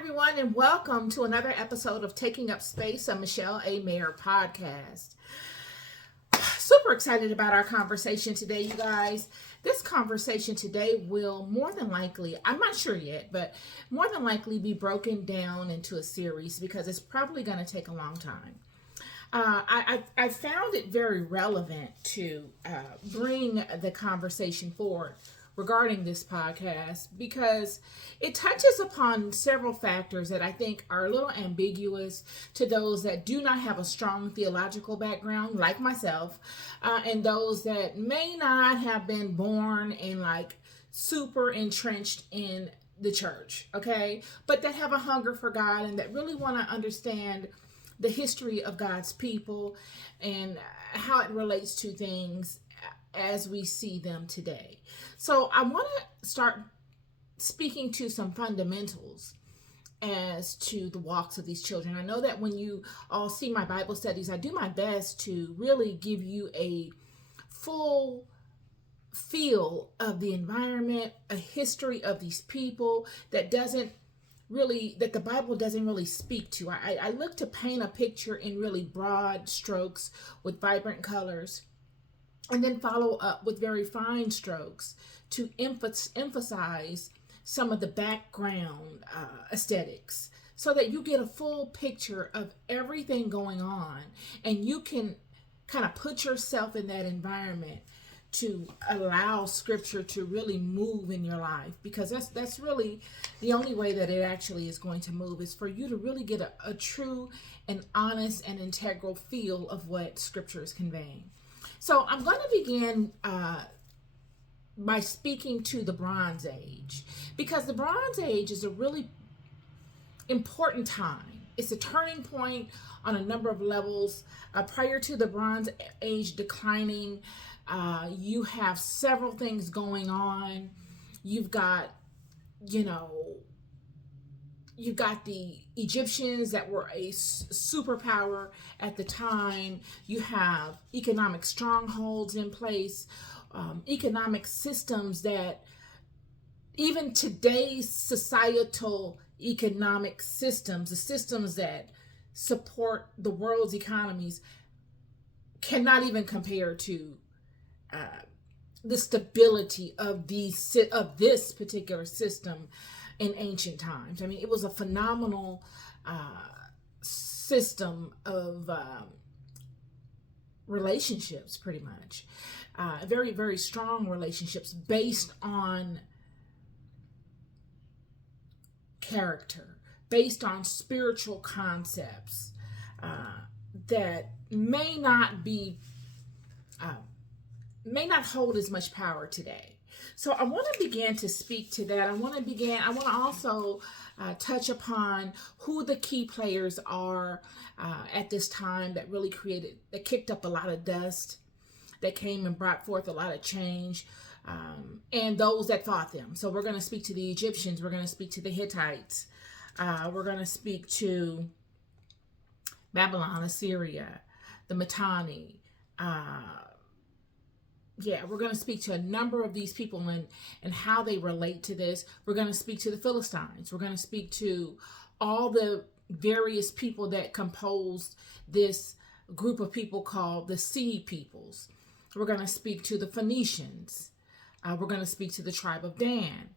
everyone, and welcome to another episode of Taking Up Space, a Michelle A. Mayer podcast. Super excited about our conversation today, you guys. This conversation today will more than likely, I'm not sure yet, but more than likely be broken down into a series because it's probably going to take a long time. I found it very relevant to bring the conversation forward regarding this podcast because it touches upon several factors that I think are a little ambiguous to those that do not have a strong theological background, like myself, and those that may not have been born and like super entrenched in the church, okay, but that have a hunger for God and that really want to understand the history of God's people and how it relates to things as we see them today. So I want to start speaking to some fundamentals as to the walks of these children. I know that when you all see my Bible studies, I do my best to really give you a full feel of the environment, a history of these people that the Bible doesn't really speak to. I look to paint a picture in really broad strokes with vibrant colors and then follow up with very fine strokes to emphasize some of the background aesthetics so that you get a full picture of everything going on and you can kind of put yourself in that environment to allow scripture to really move in your life, because that's really the only way that it actually is going to move, is for you to really get a true and honest and integral feel of what scripture is conveying. So I'm going to begin by speaking to the Bronze Age, because the Bronze Age is a really important time. It's a turning point on a number of levels. Prior to the Bronze Age declining, you have several things going on. You've got the Egyptians that were a superpower at the time. You have economic strongholds in place, economic systems that even today's societal economic systems, the systems that support the world's economies, cannot even compare to the stability of this particular system in ancient times. I mean, it was a phenomenal system of relationships, pretty much. Very, very strong relationships based on character, based on spiritual concepts that may not hold as much power today. So I want to begin to speak to that. I want to also touch upon who the key players are at this time that really kicked up a lot of dust, that came and brought forth a lot of change, and those that fought them. So we're going to speak to the Egyptians. We're going to speak to the Hittites. We're going to speak to Babylon, Assyria, the Mitanni. We're going to speak to a number of these people and how they relate to this. We're going to speak to the Philistines. We're going to speak to all the various people that composed this group of people called the Sea Peoples. We're going to speak to the Phonecians. We're going to speak to the tribe of Dan.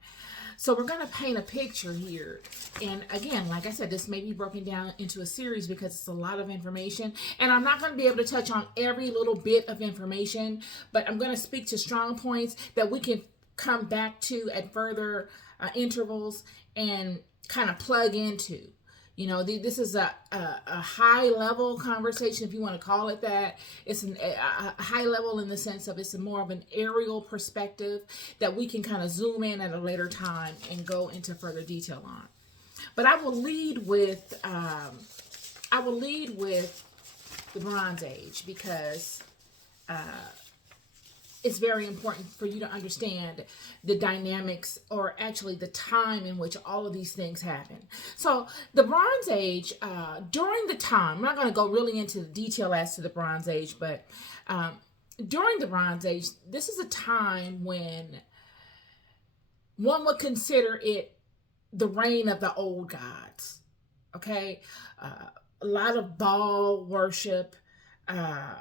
So we're going to paint a picture here. And again, like I said, this may be broken down into a series because it's a lot of information. And I'm not going to be able to touch on every little bit of information, but I'm going to speak to strong points that we can come back to at further intervals and kind of plug into. This is a high level conversation, if you want to call it that. It's a high level in the sense of it's more of an aerial perspective that we can kind of zoom in at a later time and go into further detail on. But I will lead with the Bronze Age because it's very important for you to understand the dynamics, or actually the time in which all of these things happen. So the Bronze Age, during the time, I'm not going to go really into the detail as to the Bronze Age, but during the Bronze Age, this is a time when one would consider it the reign of the old gods. Okay, a lot of Baal worship, uh,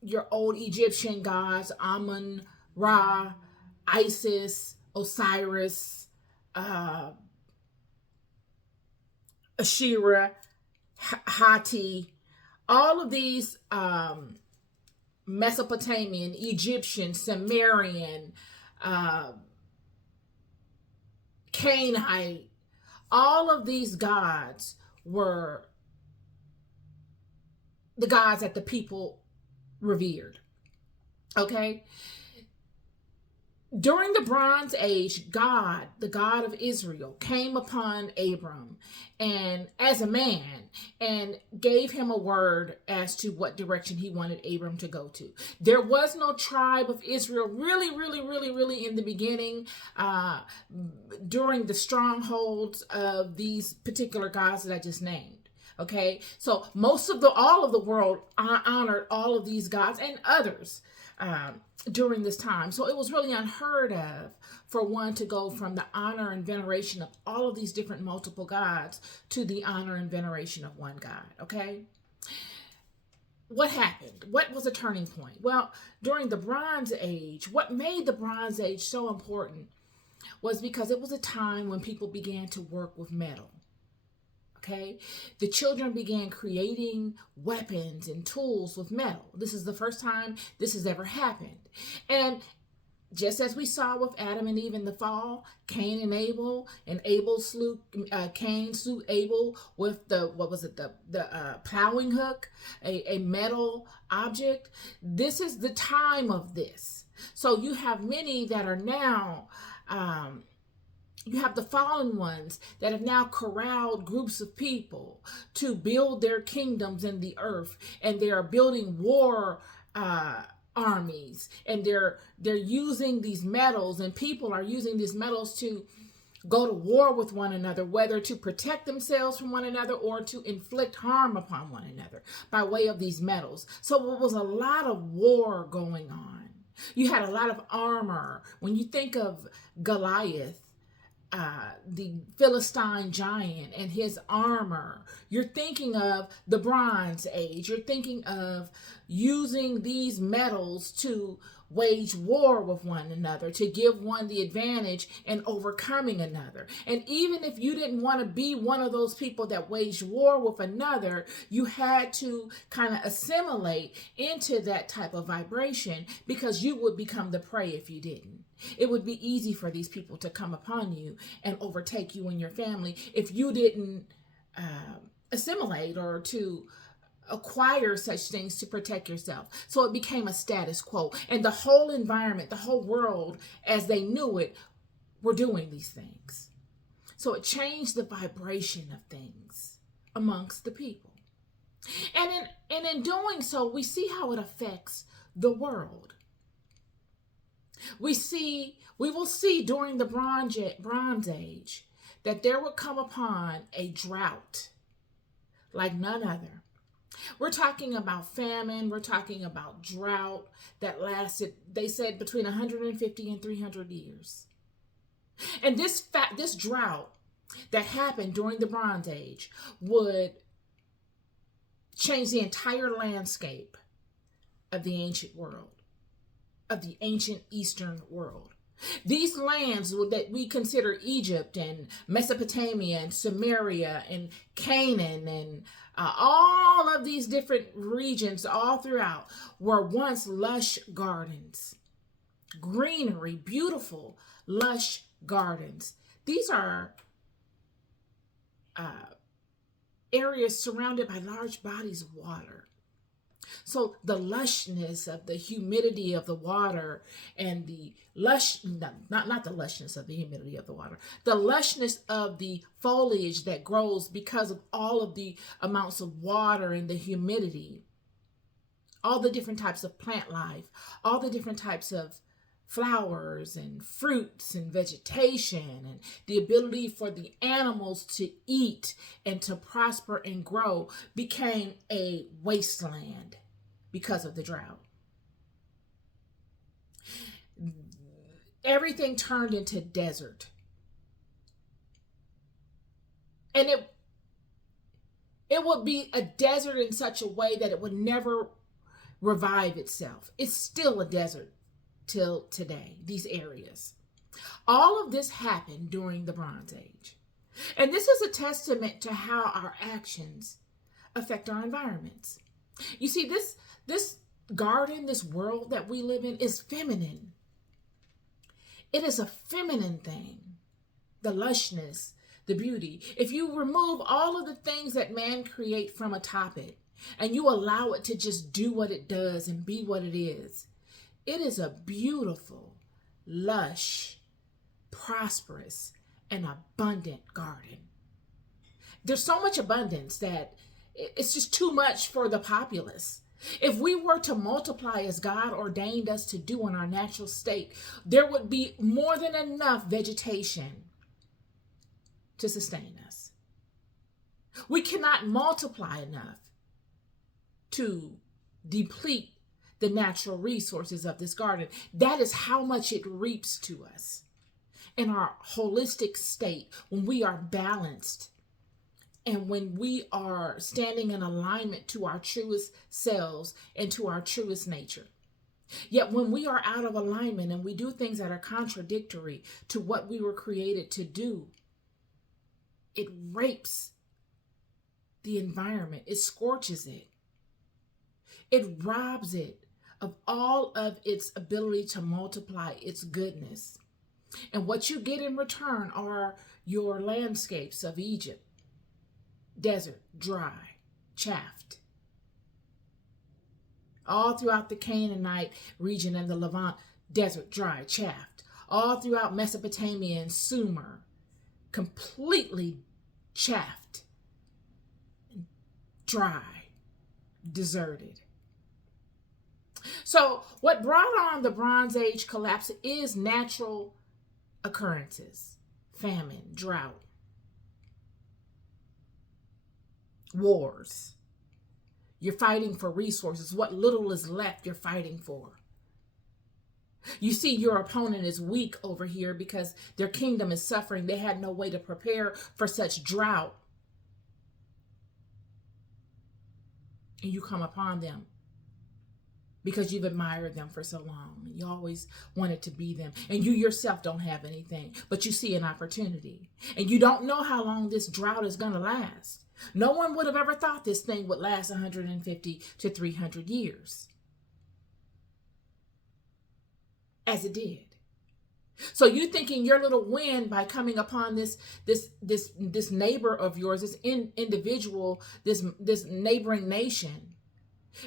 your old Egyptian gods, Amun, Ra, Isis, Osiris, uh, Asherah, Hati, all of these Mesopotamian, Egyptian, Sumerian, uh, Canaanite, all of these gods were the gods that the people revered. Okay? During the Bronze Age, God, the God of Israel, came upon Abram and as a man and gave him a word as to what direction he wanted Abram to go to. There was no tribe of Israel really in the beginning, during the strongholds of these particular gods that I just named. Okay, so all of the world honored all of these gods and others during this time. So it was really unheard of for one to go from the honor and veneration of all of these different multiple gods to the honor and veneration of one God. Okay, what happened? What was a turning point? Well, during the Bronze Age, what made the Bronze Age so important was because it was a time when people began to work with metal. Okay, the children began creating weapons and tools with metal. This is the first time this has ever happened. And just as we saw with Adam and Eve in the fall, Cain and Abel slew Cain slew Abel with the plowing hook, a metal object. This is the time of this. So you have many that are now. You have the fallen ones that have now corralled groups of people to build their kingdoms in the earth, and they are building war armies, and they're using these metals, and people are using these metals to go to war with one another, whether to protect themselves from one another or to inflict harm upon one another by way of these metals. So it was a lot of war going on. You had a lot of armor. When you think of Goliath, the Philistine giant and his armor, you're thinking of the Bronze Age. You're thinking of using these metals to wage war with one another, to give one the advantage in overcoming another. And even if you didn't want to be one of those people that waged war with another, you had to kind of assimilate into that type of vibration, because you would become the prey if you didn't. It would be easy for these people to come upon you and overtake you and your family if you didn't assimilate or to acquire such things to protect yourself. So it became a status quo. And the whole environment, the whole world, as they knew it, were doing these things. So it changed the vibration of things amongst the people. And in doing so, we see how it affects the world. We will see during the Bronze Age that there would come upon a drought like none other. We're talking about famine. We're talking about drought that lasted, they said, between 150 and 300 years. And this drought that happened during the Bronze Age would change the entire landscape of the ancient world, of the ancient Eastern world. These lands that we consider Egypt and Mesopotamia and Samaria and Canaan and all of these different regions all throughout were once lush gardens, greenery, beautiful, lush gardens. These are areas surrounded by large bodies of water. So the lushness of the humidity of the water and the not the lushness of the humidity of the water, the lushness of the foliage that grows because of all of the amounts of water and the humidity, all the different types of plant life, all the different types of flowers and fruits and vegetation, and the ability for the animals to eat and to prosper and grow became a wasteland because of the drought. Everything turned into desert. And it would be a desert in such a way that it would never revive itself. It's still a desert till today, these areas. All of this happened during the Bronze Age. And this is a testament to how our actions affect our environments. You see, this garden, this world that we live in is feminine. It is a feminine thing. The lushness, the beauty. If you remove all of the things that man create from atop it, and you allow it to just do what it does and be what it is a beautiful, lush, prosperous, and abundant garden. There's so much abundance that it's just too much for the populace. If we were to multiply as God ordained us to do in our natural state, there would be more than enough vegetation to sustain us. We cannot multiply enough to deplete the natural resources of this garden. That is how much it reaps to us in our holistic state, when we are balanced and when we are standing in alignment to our truest selves and to our truest nature. Yet when we are out of alignment and we do things that are contradictory to what we were created to do, it rapes the environment. It scorches it. It robs it of all of its ability to multiply its goodness. And what you get in return are your landscapes of Egypt. Desert, dry, chaffed. All throughout the Canaanite region and the Levant, desert, dry, chaffed. All throughout Mesopotamia and Sumer, completely chaffed, dry, deserted. So what brought on the Bronze Age collapse is natural occurrences: famine, drought, wars. You're fighting for resources. What little is left, you're fighting for. You see, your opponent is weak over here because their kingdom is suffering. They had no way to prepare for such drought. And you come upon them because you've admired them for so long. You always wanted to be them. And you yourself don't have anything, but you see an opportunity. And you don't know how long this drought is going to last. No one would have ever thought this thing would last 150 to 300 years. As it did. So you thinking your little win by coming upon this neighbor of yours, this individual, this neighboring nation,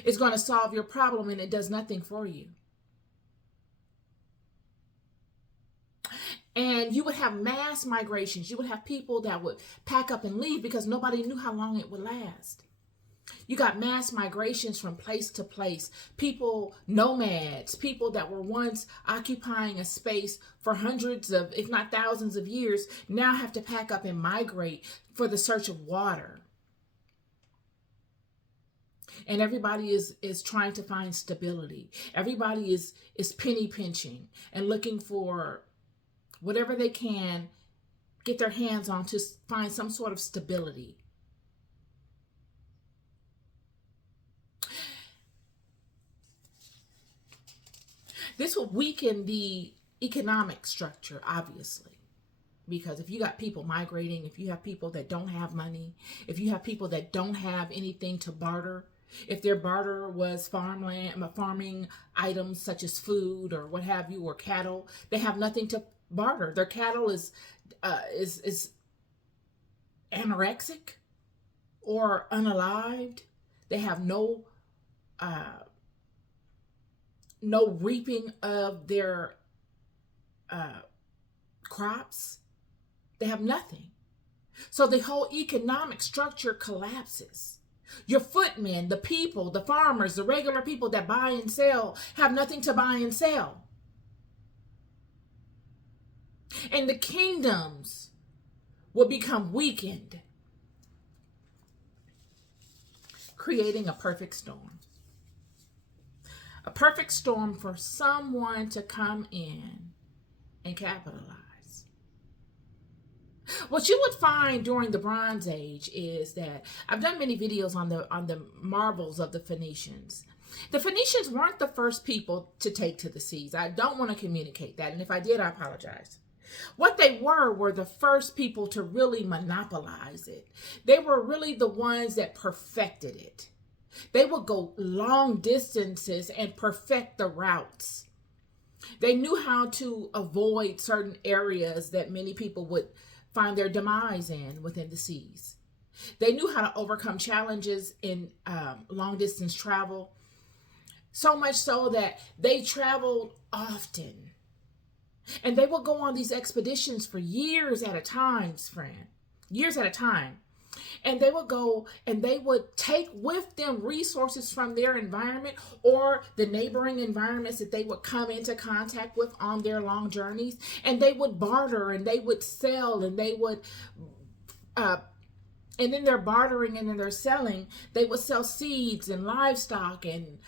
is going to solve your problem, and it does nothing for you. And you would have mass migrations. You would have people that would pack up and leave because nobody knew how long it would last. You got mass migrations from place to place. People, nomads, people that were once occupying a space for hundreds of, if not thousands of years, now have to pack up and migrate for the search of water. And everybody is trying to find stability. Everybody is penny pinching and looking for whatever they can get their hands on to find some sort of stability. This will weaken the economic structure, obviously, because if you got people migrating, if you have people that don't have money, if you have people that don't have anything to barter, if their barter was farming items such as food or what have you, or cattle, they have nothing to barter. Their cattle is anorexic or unalived. They have no reaping of their crops. They have nothing. So the whole economic structure collapses. Your footmen, the people, the farmers, the regular people that buy and sell have nothing to buy and sell. And the kingdoms will become weakened, creating a perfect storm. A perfect storm for someone to come in and capitalize. What you would find during the Bronze Age is that I've done many videos on the marvels of the Phoenicians. The Phoenicians weren't the first people to take to the seas. I don't want to communicate that, and if I did, I apologize. What they were the first people to really monopolize it. They were really the ones that perfected it. They would go long distances and perfect the routes. They knew how to avoid certain areas that many people would find their demise in within the seas. They knew how to overcome challenges in long distance travel, so much so that they traveled often. And they would go on these expeditions for years at a time, friend. Years at a time. And they would go and they would take with them resources from their environment or the neighboring environments that they would come into contact with on their long journeys. And they would barter and they would sell and they would, and in their bartering and in their selling, they would sell seeds and livestock and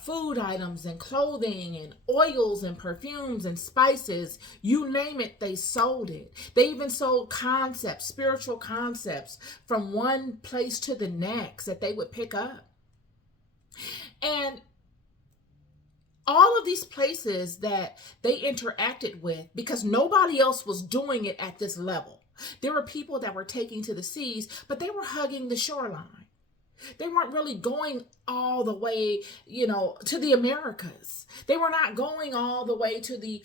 food items and clothing and oils and perfumes and spices. You name it, they sold it. They even sold concepts, spiritual concepts from one place to the next that they would pick up. And all of these places that they interacted with, because nobody else was doing it at this level. There were people that were taking to the seas, but they were hugging the shoreline. They weren't really going all the way, to the Americas. They were not going all the way to the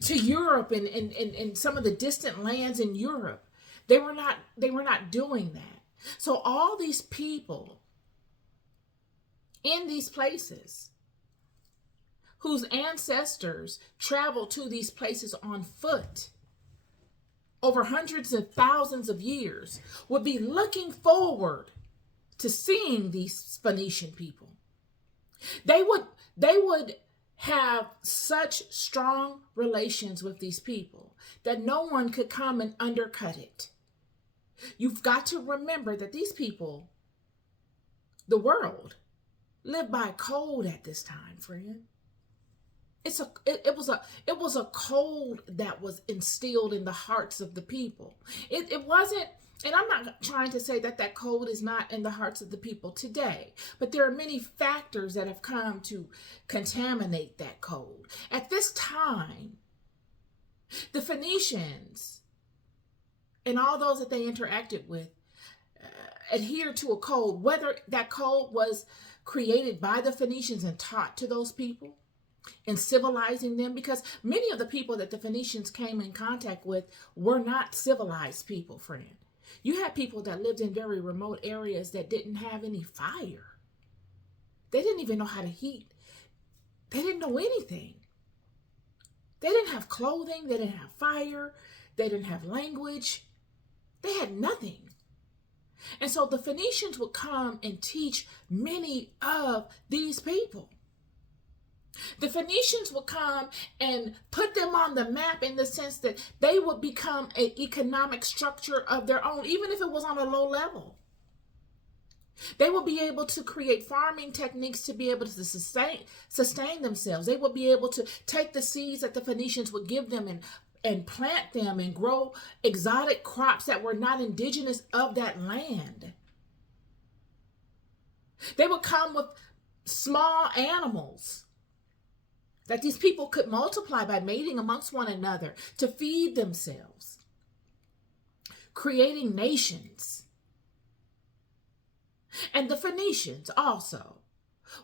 to Europe and some of the distant lands in Europe. They were not doing that. So all these people in these places whose ancestors traveled to these places on foot over hundreds of thousands of years would be looking forward to seeing these Phoenician people. They would have such strong relations with these people that no one could come and undercut it. You've got to remember that these people, the world, lived by code at this time, friend. It was a code that was instilled in the hearts of the people. It wasn't, and I'm not trying to say that code is not in the hearts of the people today, but there are many factors that have come to contaminate that code. At this time, the Phoenicians and all those that they interacted with adhered to a code, whether that code was created by the Phoenicians and taught to those people, and civilizing them, because many of the people that the Phoenicians came in contact with were not civilized people, friend. You had people that lived in very remote areas that didn't have any fire. They didn't even know how to heat. They didn't know anything. They didn't have clothing. They didn't have fire. They didn't have language. They had nothing. And so the Phoenicians would come and teach many of these people. The Phoenicians would come and put them on the map in the sense that they would become an economic structure of their own, even if it was on a low level. They would be able to create farming techniques to be able to sustain themselves. They would be able to take the seeds that the Phoenicians would give them and plant them and grow exotic crops that were not indigenous of that land. They would come with small animals that these people could multiply by mating amongst one another to feed themselves, creating nations. And the Phoenicians also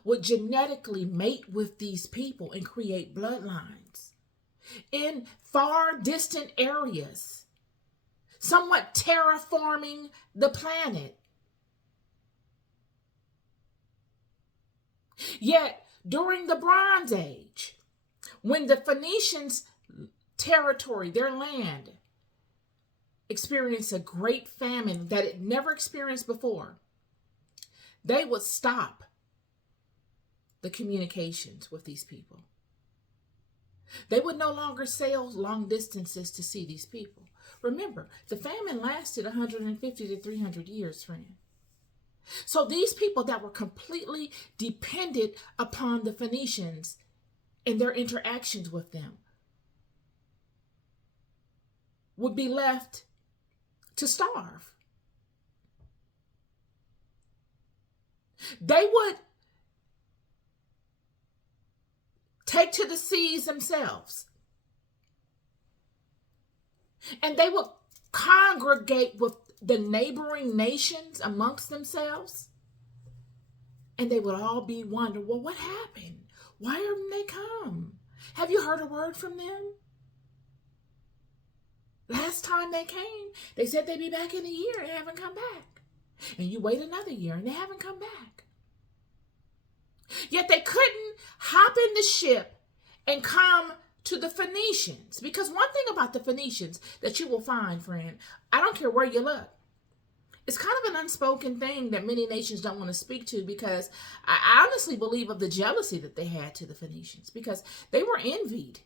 would genetically mate with these people and create bloodlines in far distant areas, somewhat terraforming the planet. Yet, during the Bronze Age, when the Phoenicians' territory, their land, experienced a great famine that it never experienced before, they would stop the communications with these people. They would no longer sail long distances to see these people. Remember, the famine lasted 150 to 300 years, friend. So these people that were completely dependent upon the Phoenicians and their interactions with them would be left to starve. They would take to the seas themselves, and they would congregate with the neighboring nations amongst themselves, and they would all be wondering, well, what happened? Why haven't they come? Have you heard a word from them? Last time they came, they said they'd be back in a year and they haven't come back. And you wait another year and they haven't come back. Yet they couldn't hop in the ship and come to the Phoenicians. Because one thing about the Phoenicians that you will find, friend, I don't care where you look, it's kind of an unspoken thing that many nations don't want to speak to, because I honestly believe of the jealousy that they had to the Phoenicians, because they were envied.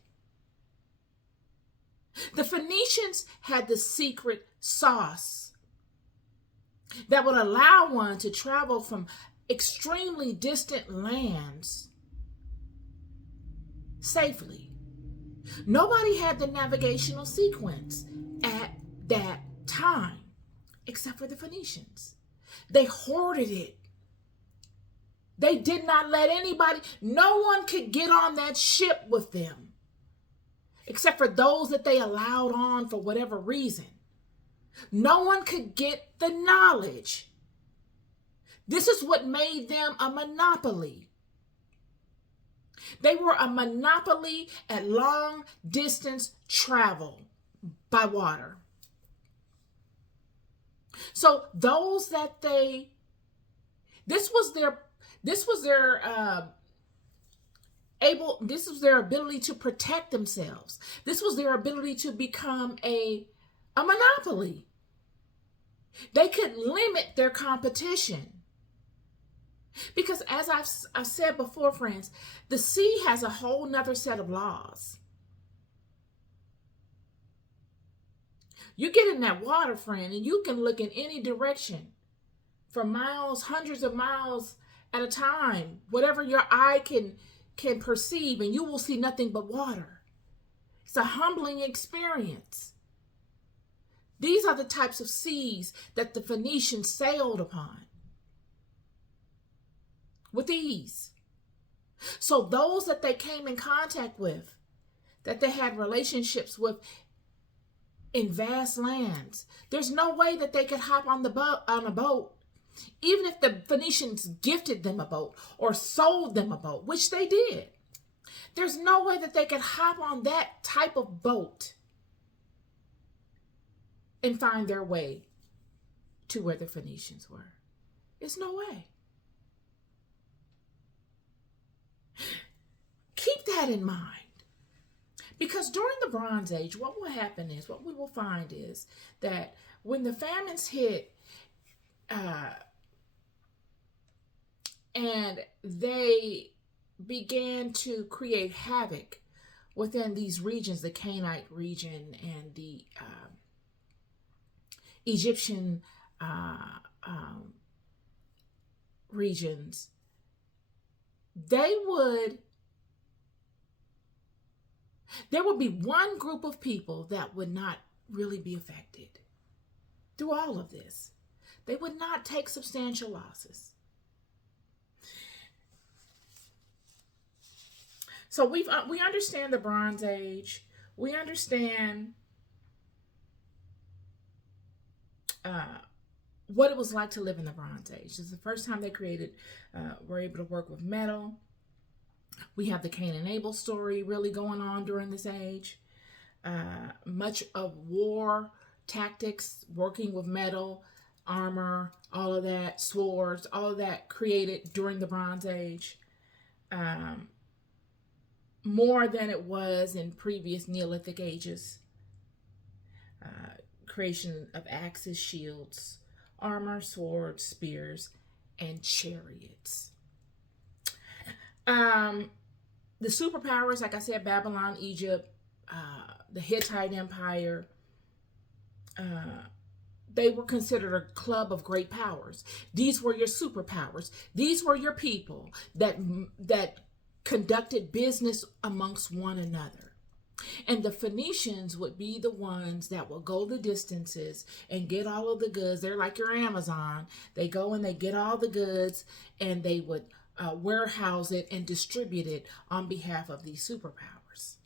The Phoenicians had the secret sauce that would allow one to travel from extremely distant lands safely. Nobody had the navigational sequence at that time except for the Phoenicians. They hoarded it. They did not let anybody, no one could get on that ship with them except for those that they allowed on for whatever reason. No one could get the knowledge. This is what made them a monopoly. They were a monopoly at long distance travel by water. So those that this was their ability to protect themselves. This was their ability to become a monopoly. They could limit their competition. Because as I've said before, friends, the sea has a whole nother set of laws. You get in that water, friend, and you can look in any direction for miles, hundreds of miles at a time, whatever your eye can perceive, and you will see nothing but water. It's a humbling experience. These are the types of seas that the Phoenicians sailed upon with ease. So those that they came in contact with, that they had relationships with in vast lands, there's no way that they could hop on a boat, even if the Phoenicians gifted them a boat or sold them a boat, which they did. There's no way that they could hop on that type of boat and find their way to where the Phoenicians were. There's no way. Keep that in mind. Because during the Bronze Age, what will happen is, what we will find is that when the famines hit, and they began to create havoc within these regions, the Canaanite region and the Egyptian regions, there would be one group of people that would not really be affected through all of this. They would not take substantial losses. So we understand the Bronze Age. We understand what it was like to live in the Bronze Age. It's the first time they were able to work with metal. We have the Cain and Abel story really going on during this age. Much of war tactics, working with metal, armor, all of that, swords, all of that created during the Bronze Age. More than it was in previous Neolithic ages. Creation of axes, shields, armor, swords, spears, and chariots. The superpowers, like I said, Babylon, Egypt, the Hittite Empire, they were considered a club of great powers. These were your superpowers. These were your people that conducted business amongst one another. And the Phoenicians would be the ones that will go the distances and get all of the goods. They're like your Amazon. They go and they get all the goods, and they would warehouse it and distribute it on behalf of these superpowers.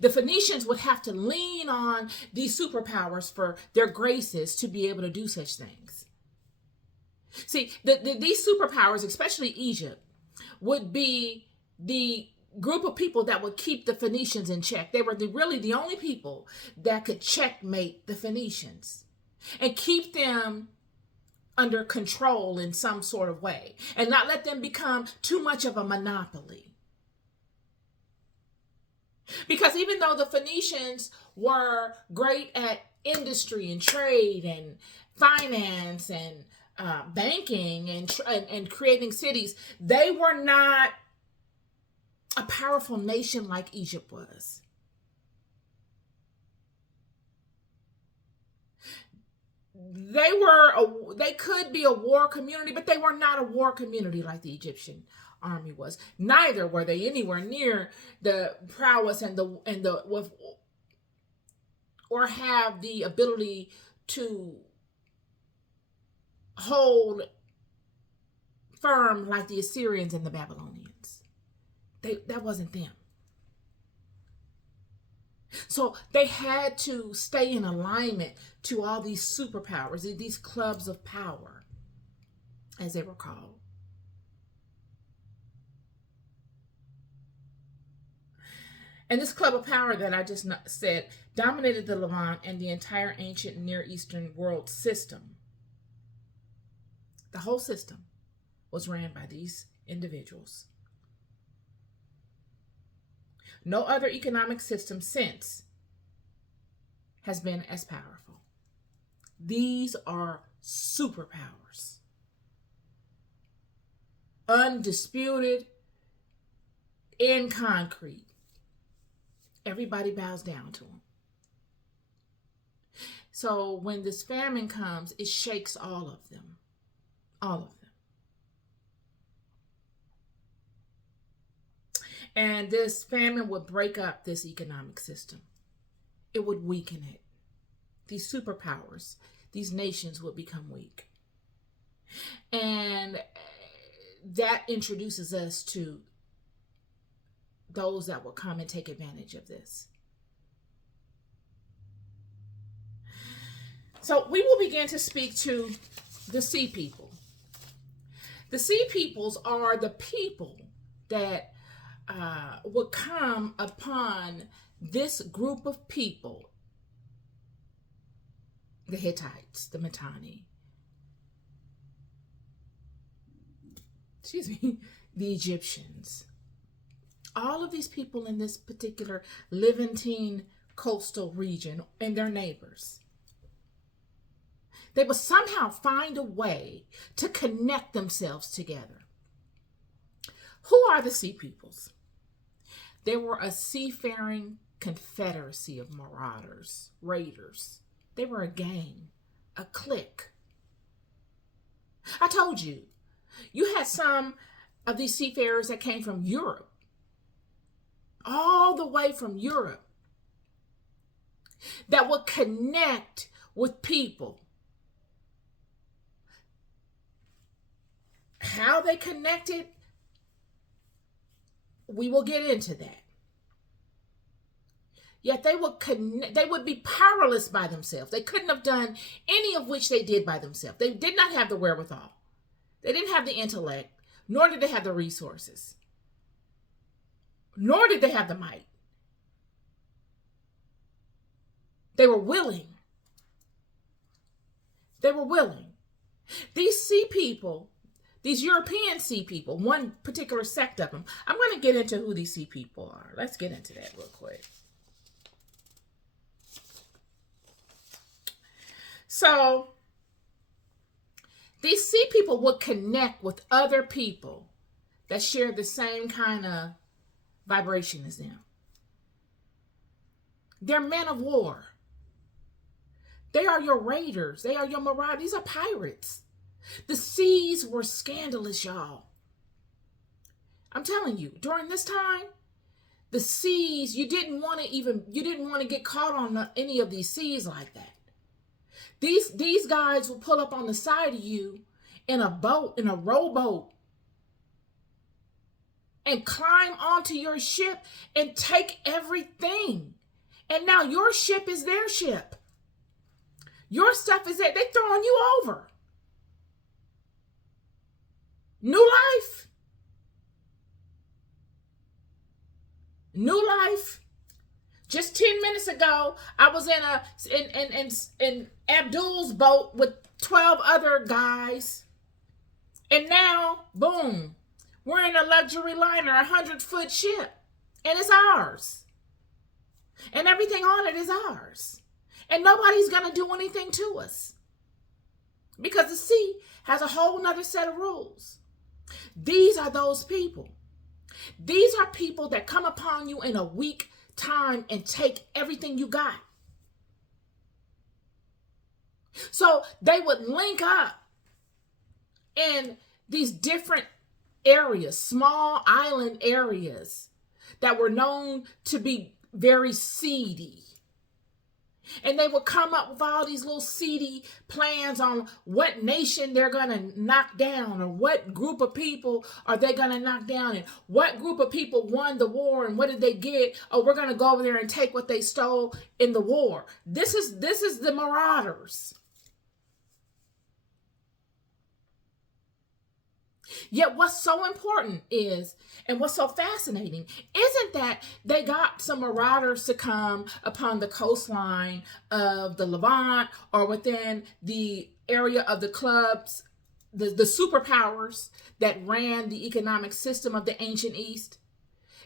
The Phoenicians would have to lean on these superpowers for their graces to be able to do such things. See, these superpowers, especially Egypt, would be the group of people that would keep the Phoenicians in check. They were really the only people that could checkmate the Phoenicians and keep them under control in some sort of way and not let them become too much of a monopoly. Because even though the Phoenicians were great at industry and trade and finance and banking and creating cities, they were not a powerful nation like Egypt was. They could be a war community, but they were not a war community like the Egyptian army was. Neither were they anywhere near the prowess or have the ability to hold firm like the Assyrians and the Babylonians. That wasn't them. So they had to stay in alignment to all these superpowers, these clubs of power, as they were called. And this club of power that I just said dominated the Levant and the entire ancient Near Eastern world system. The whole system was ran by these individuals. No other economic system since has been as powerful. These are superpowers. Undisputed, in concrete. Everybody bows down to them. So when this famine comes, it shakes all of them. All of them. And this famine would break up this economic system. It would weaken it. These superpowers, these nations would become weak. And that introduces us to those that will come and take advantage of this. So we will begin to speak to the Sea People. The Sea Peoples are the people that would come upon this group of people, the Hittites, the Mitanni, the Egyptians. All of these people in this particular Levantine coastal region and their neighbors, they would somehow find a way to connect themselves together. Who are the Sea Peoples? They were a seafaring confederacy of marauders, raiders. They were a gang, a clique. I told you, you had some of these seafarers that came from Europe, all the way from Europe, that would connect with people. How they connected, we will get into that. Yet they would be powerless by themselves. They couldn't have done any of which they did by themselves. They did not have the wherewithal. They didn't have the intellect, nor did they have the resources, nor did they have the might. They were willing. They were willing. These Sea People, these European Sea People, one particular sect of them. I'm going to get into who these Sea People are. Let's get into that real quick. So, these Sea People would connect with other people that share the same kind of vibration as them. They're men of war. They are your raiders. They are your marauders. These are pirates. The seas were scandalous, y'all. I'm telling you, during this time, the seas, you didn't want to get caught on any of these seas like that. These guys will pull up on the side of you in a boat, in a rowboat, and climb onto your ship and take everything. And now your ship is their ship. Your stuff is there. They're throwing you over. New life. New life. Just 10 minutes ago, I was in Abdul's boat with 12 other guys. And now, boom, we're in a luxury liner, 100-foot ship. And it's ours. And everything on it is ours. And nobody's going to do anything to us. Because the sea has a whole nother set of rules. These are those people. These are people that come upon you in a weak time and take everything you got. So they would link up in these different areas, small island areas that were known to be very seedy. And they would come up with all these little seedy plans on what nation they're going to knock down, or what group of people are they going to knock down, and what group of people won the war and what did they get? Oh, we're going to go over there and take what they stole in the war. This is the marauders. Yet what's so important is, and what's so fascinating, isn't that they got some marauders to come upon the coastline of the Levant or within the area of the clubs, the superpowers that ran the economic system of the ancient East.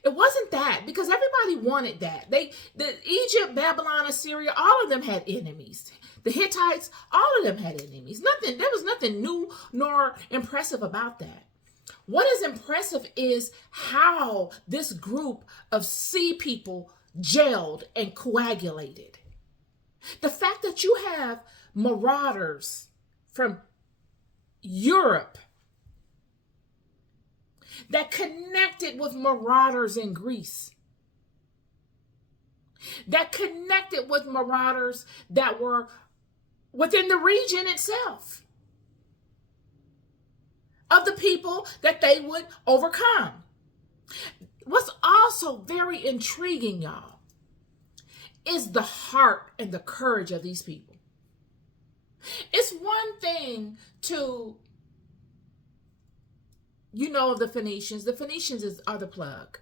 It wasn't that, because everybody wanted that. Egypt, Babylon, Assyria, all of them had enemies. The Hittites, all of them had enemies. There was nothing new nor impressive about that. What is impressive is how this group of sea people gelled and coagulated. The fact that you have marauders from Europe that connected with marauders in Greece, that connected with marauders that were within the region itself, of the people that they would overcome. What's also very intriguing, y'all, is the heart and the courage of these people. It's one thing to, of the Phoenicians. The Phoenicians are the plug.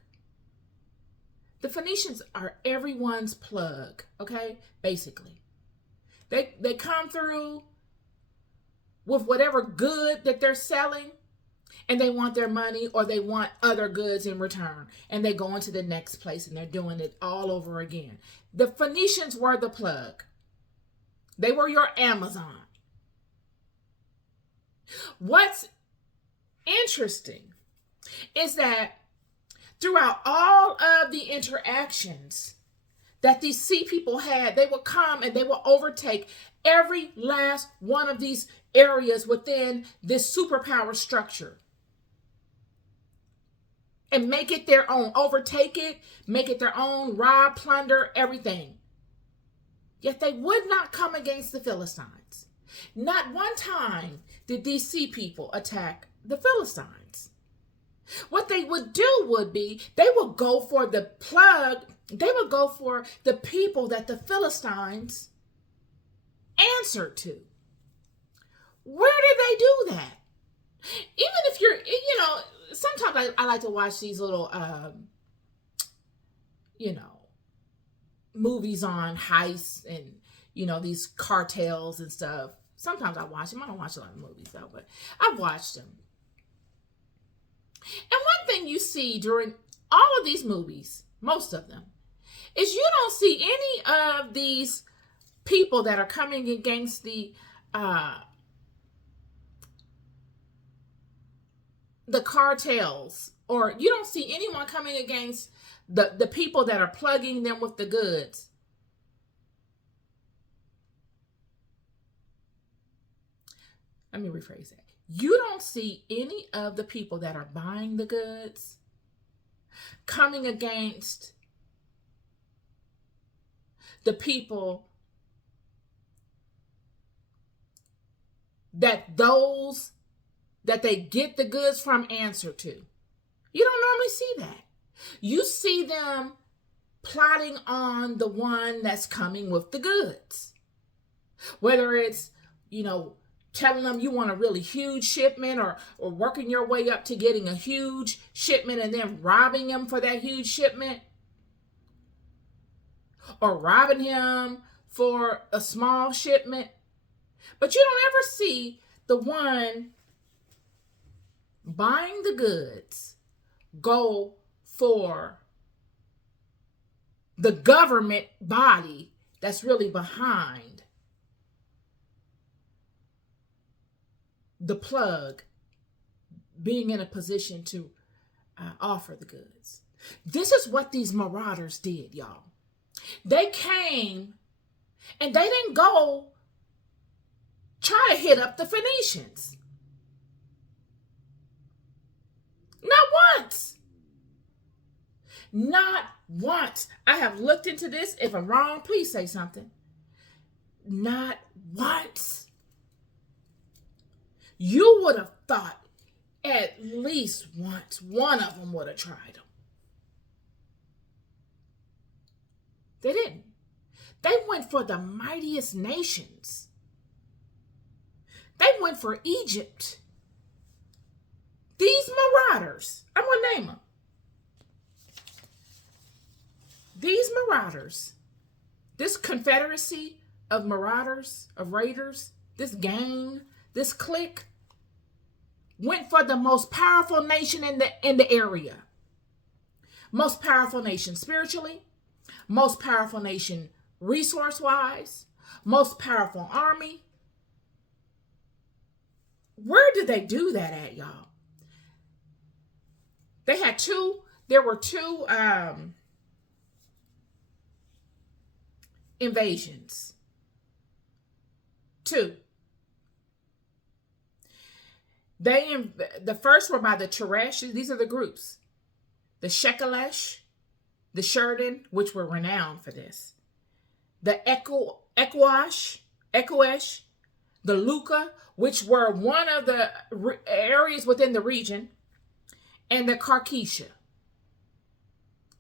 The Phoenicians are everyone's plug, okay? Basically. They come through with whatever good that they're selling, and they want their money, or they want other goods in return, and they go into the next place and they're doing it all over again. The Phoenicians were the plug. They were your Amazon. What's interesting is that throughout all of the interactions that these sea people had, they would come and they would overtake every last one of these areas within this superpower structure and make it their own. Overtake it, make it their own, rob, plunder, everything. Yet they would not come against the Philistines. Not one time did these sea people attack the Philistines. What they would do would be, they would go for the plug, they would go for the people that the Philistines answered to. Where did they do that? Even if you're, sometimes I like to watch these little, movies on heists and, these cartels and stuff. Sometimes I watch them. I don't watch a lot of movies though, but I've watched them. And one thing you see during all of these movies, most of them, is you don't see any of these people that are coming against the cartels, or you don't see anyone coming against the people that are plugging them with the goods. Let me rephrase that. You don't see any of the people that are buying the goods coming against the people that those that they get the goods from answer to. You don't normally see that. You see them plotting on the one that's coming with the goods. Whether it's, telling them you want a really huge shipment, or working your way up to getting a huge shipment and then robbing him for that huge shipment, or robbing him for a small shipment. But you don't ever see the one buying the goods go for the government body that's really behind the plug being in a position to offer the goods. This is what these marauders did, y'all. They came and they didn't go try to hit up the Phoenicians. Not once. Not once. I have looked into this. If I'm wrong, please say something. Not once. You would have thought at least once one of them would have tried them. They didn't. They went for the mightiest nations. They went for Egypt. These marauders, I'm going to name them. These marauders, this confederacy of marauders, of raiders, this gang, this clique, went for the most powerful nation in the area. Most powerful nation spiritually, most powerful nation resource-wise, most powerful army. Where did they do that at, y'all? There were two invasions. Two. The first were by the Teresh. These are the groups. The Shekelesh, the Sheridan, which were renowned for this. The Ekoash, the Luca, which were one of the areas within the region, and the Karkisha.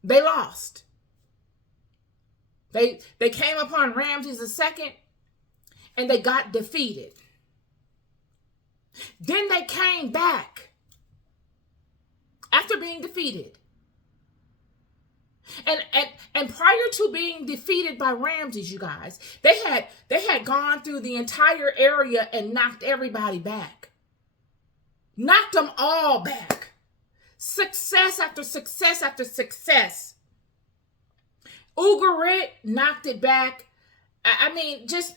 They lost. They came upon Ramses II, and they got defeated. Then they came back after being defeated. And prior to being defeated by Ramses, you guys, they had gone through the entire area and knocked everybody back. Knocked them all back. Success after success after success. Ugarit knocked it back. I mean, just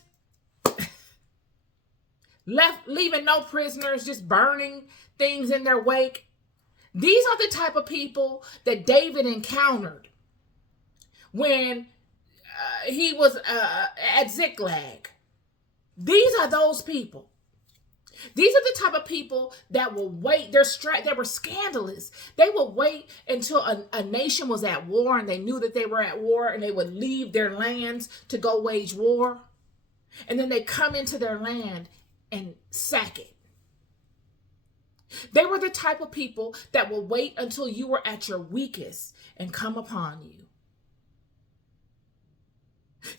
leaving no prisoners, just burning things in their wake. These are the type of people that David encountered when he was at Ziklag. These are those people. These are the type of people that will wait. They were scandalous. They will wait until a nation was at war and they knew that they were at war, and they would leave their lands to go wage war. And then they come into their land and sack it. They were the type of people that will wait until you were at your weakest and come upon you.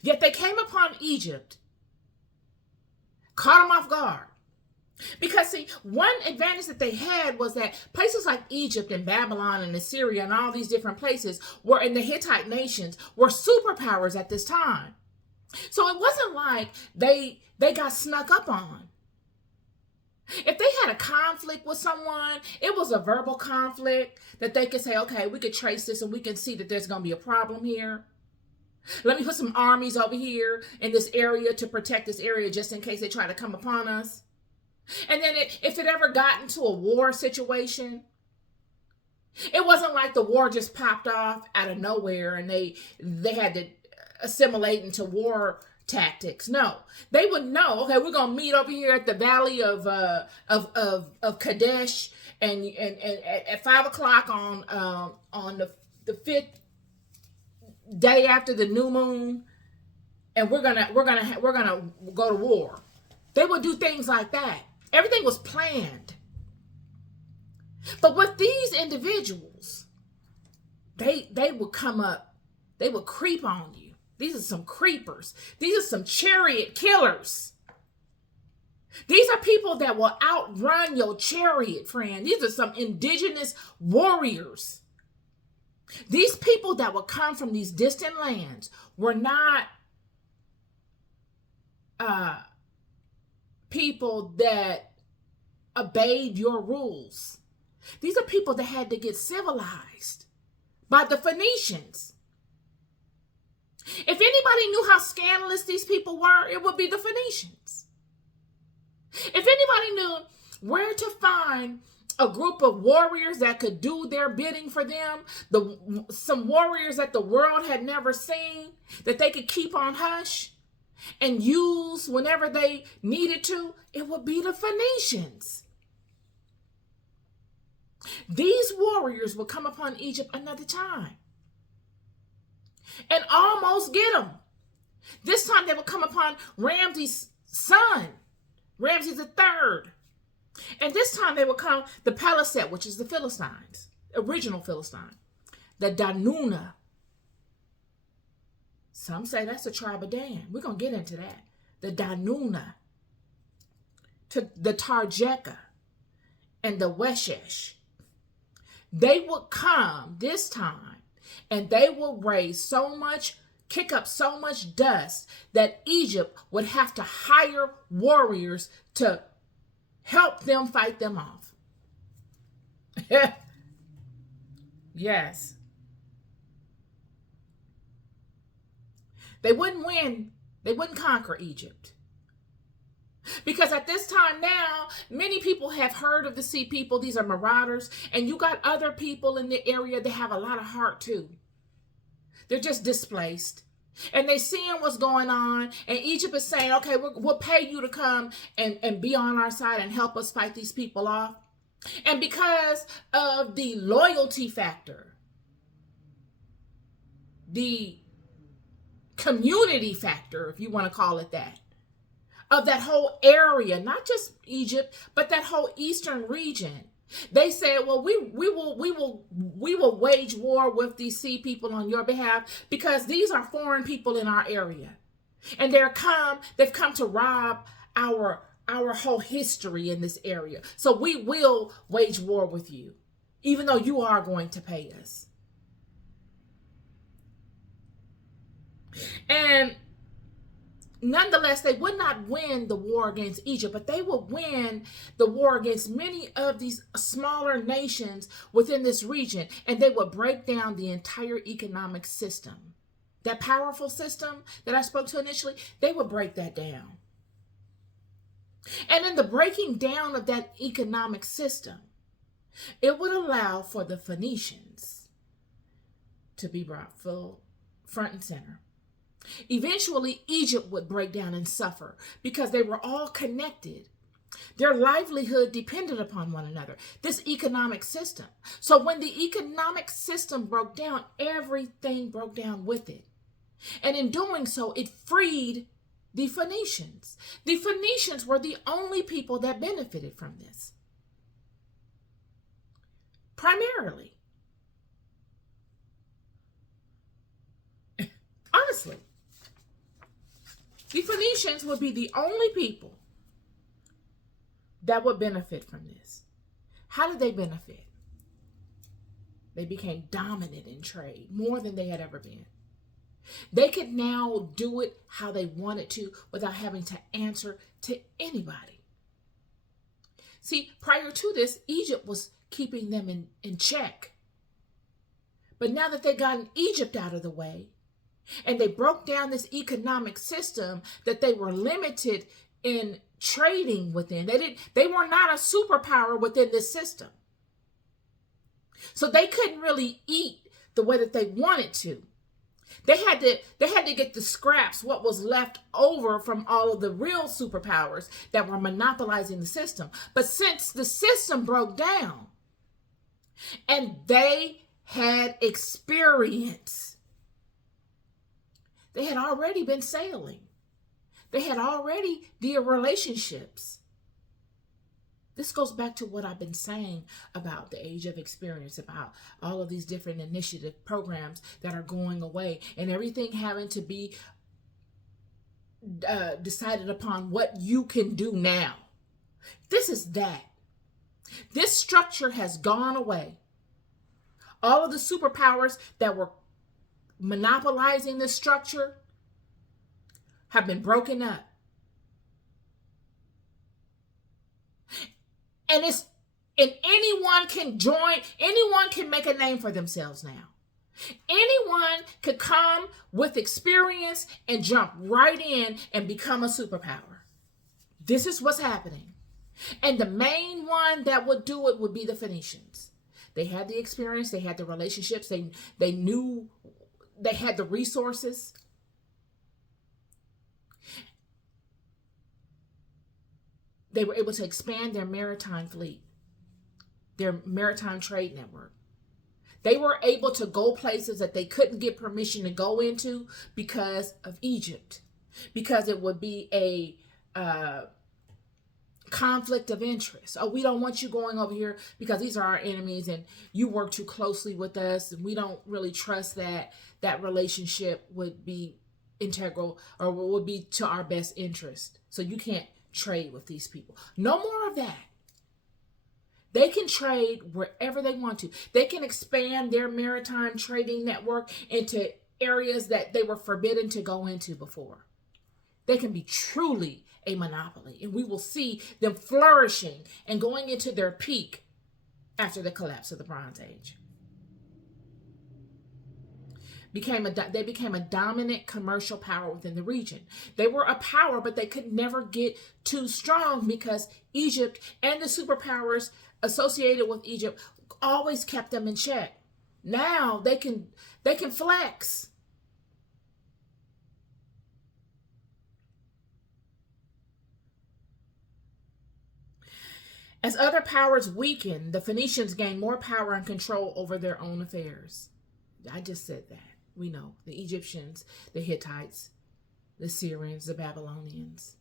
Yet they came upon Egypt, caught them off guard. Because, see, one advantage that they had was that places like Egypt and Babylon and Assyria and all these different places were in the Hittite nations were superpowers at this time. So it wasn't like they got snuck up on. If they had a conflict with someone, it was a verbal conflict that they could say, okay, we could trace this and we can see that there's going to be a problem here. Let me put some armies over here in this area to protect this area just in case they try to come upon us. And then if it ever got into a war situation, it wasn't like the war just popped off out of nowhere and they had to assimilate into war tactics. No, they would know. Okay, we're gonna meet over here at the valley of Kadesh, and at 5 o'clock on the fifth day after the new moon, and we're gonna go to war. They would do things like that. Everything was planned. But with these individuals, they would come up, they would creep on you. These are some creepers. These are some chariot killers. These are people that will outrun your chariot, friend. These are some indigenous warriors. These people that would come from these distant lands were not people that obeyed your rules. These are people that had to get civilized by the Phoenicians. If anybody knew how scandalous these people were, it would be the Phoenicians. If anybody knew where to find a group of warriors that could do their bidding for them, some warriors that the world had never seen, that they could keep on hush and use whenever they needed to, it would be the Phoenicians. These warriors would come upon Egypt another time and almost get them. This time they would come upon Ramses' son, Ramses III. And this time they would come the Palisade, which is the Philistines, original Philistine, the Danuna. Some say that's the tribe of Dan. We're going to get into that. The Danuna, to the Tarjeka, and the Weshesh. They would come this time and they will kick up so much dust that Egypt would have to hire warriors to help them fight them off. Yes. They wouldn't win. They wouldn't conquer Egypt. Because at this time now, many people have heard of the Sea People. These are marauders. And you got other people in the area that have a lot of heart too. They're just displaced. And they seeing what's going on. And Egypt is saying, okay, we'll pay you to come and be on our side and help us fight these people off. And because of the loyalty factor, the community factor, if you want to call it that, of that whole area, not just Egypt, but that whole eastern region. They said, well, we will wage war with these Sea People on your behalf because these are foreign people in our area. And they've come to rob our whole history in this area. So we will wage war with you, even though you are going to pay us. And nonetheless, they would not win the war against Egypt, but they would win the war against many of these smaller nations within this region, and they would break down the entire economic system. That powerful system that I spoke to initially, they would break that down. And in the breaking down of that economic system, it would allow for the Phoenicians to be brought full front and center. Eventually, Egypt would break down and suffer because they were all connected. Their livelihood depended upon one another, this economic system. So when the economic system broke down, everything broke down with it. And in doing so, it freed the Phoenicians. The Phoenicians were the only people that benefited from this. Primarily. Honestly. The Phoenicians would be the only people that would benefit from this. How did they benefit? They became dominant in trade, more than they had ever been. They could now do it how they wanted to without having to answer to anybody. See, prior to this, Egypt was keeping them in check. But now that they gotten Egypt out of the way, and they broke down this economic system that they were limited in trading within. They were not a superpower within this system. So they couldn't really eat the way that they wanted to. They had to get the scraps, what was left over from all of the real superpowers that were monopolizing the system. But since the system broke down and they had experience, they had already been sailing. They had already the relationships. This goes back to what I've been saying about the age of experience, about all of these different initiative programs that are going away and everything having to be decided upon what you can do now. This is that. This structure has gone away. All of the superpowers that were monopolizing this structure have been broken up. And anyone can join, anyone can make a name for themselves now. Anyone could come with experience and jump right in and become a superpower. This is what's happening. And the main one that would do it would be the Phoenicians. They had the experience, they had the relationships, they knew, they had the resources. They were able to expand their maritime fleet, their maritime trade network. They were able to go places that they couldn't get permission to go into because of Egypt, because it would be a conflict of interest. Oh, we don't want you going over here because these are our enemies and you work too closely with us and we don't really trust that that relationship would be integral or would be to our best interest. So you can't trade with these people. No more of that. They can trade wherever they want to. They can expand their maritime trading network into areas that they were forbidden to go into before. They can be truly a monopoly, and we will see them flourishing and going into their peak after the collapse of the Bronze Age. They became a dominant commercial power within the region. They were a power, but they could never get too strong because Egypt and the superpowers associated with Egypt always kept them in check. Now they can flex. As other powers weakened, the Phoenicians gained more power and control over their own affairs. I just said that. We know the Egyptians, the Hittites, the Syrians, the Babylonians.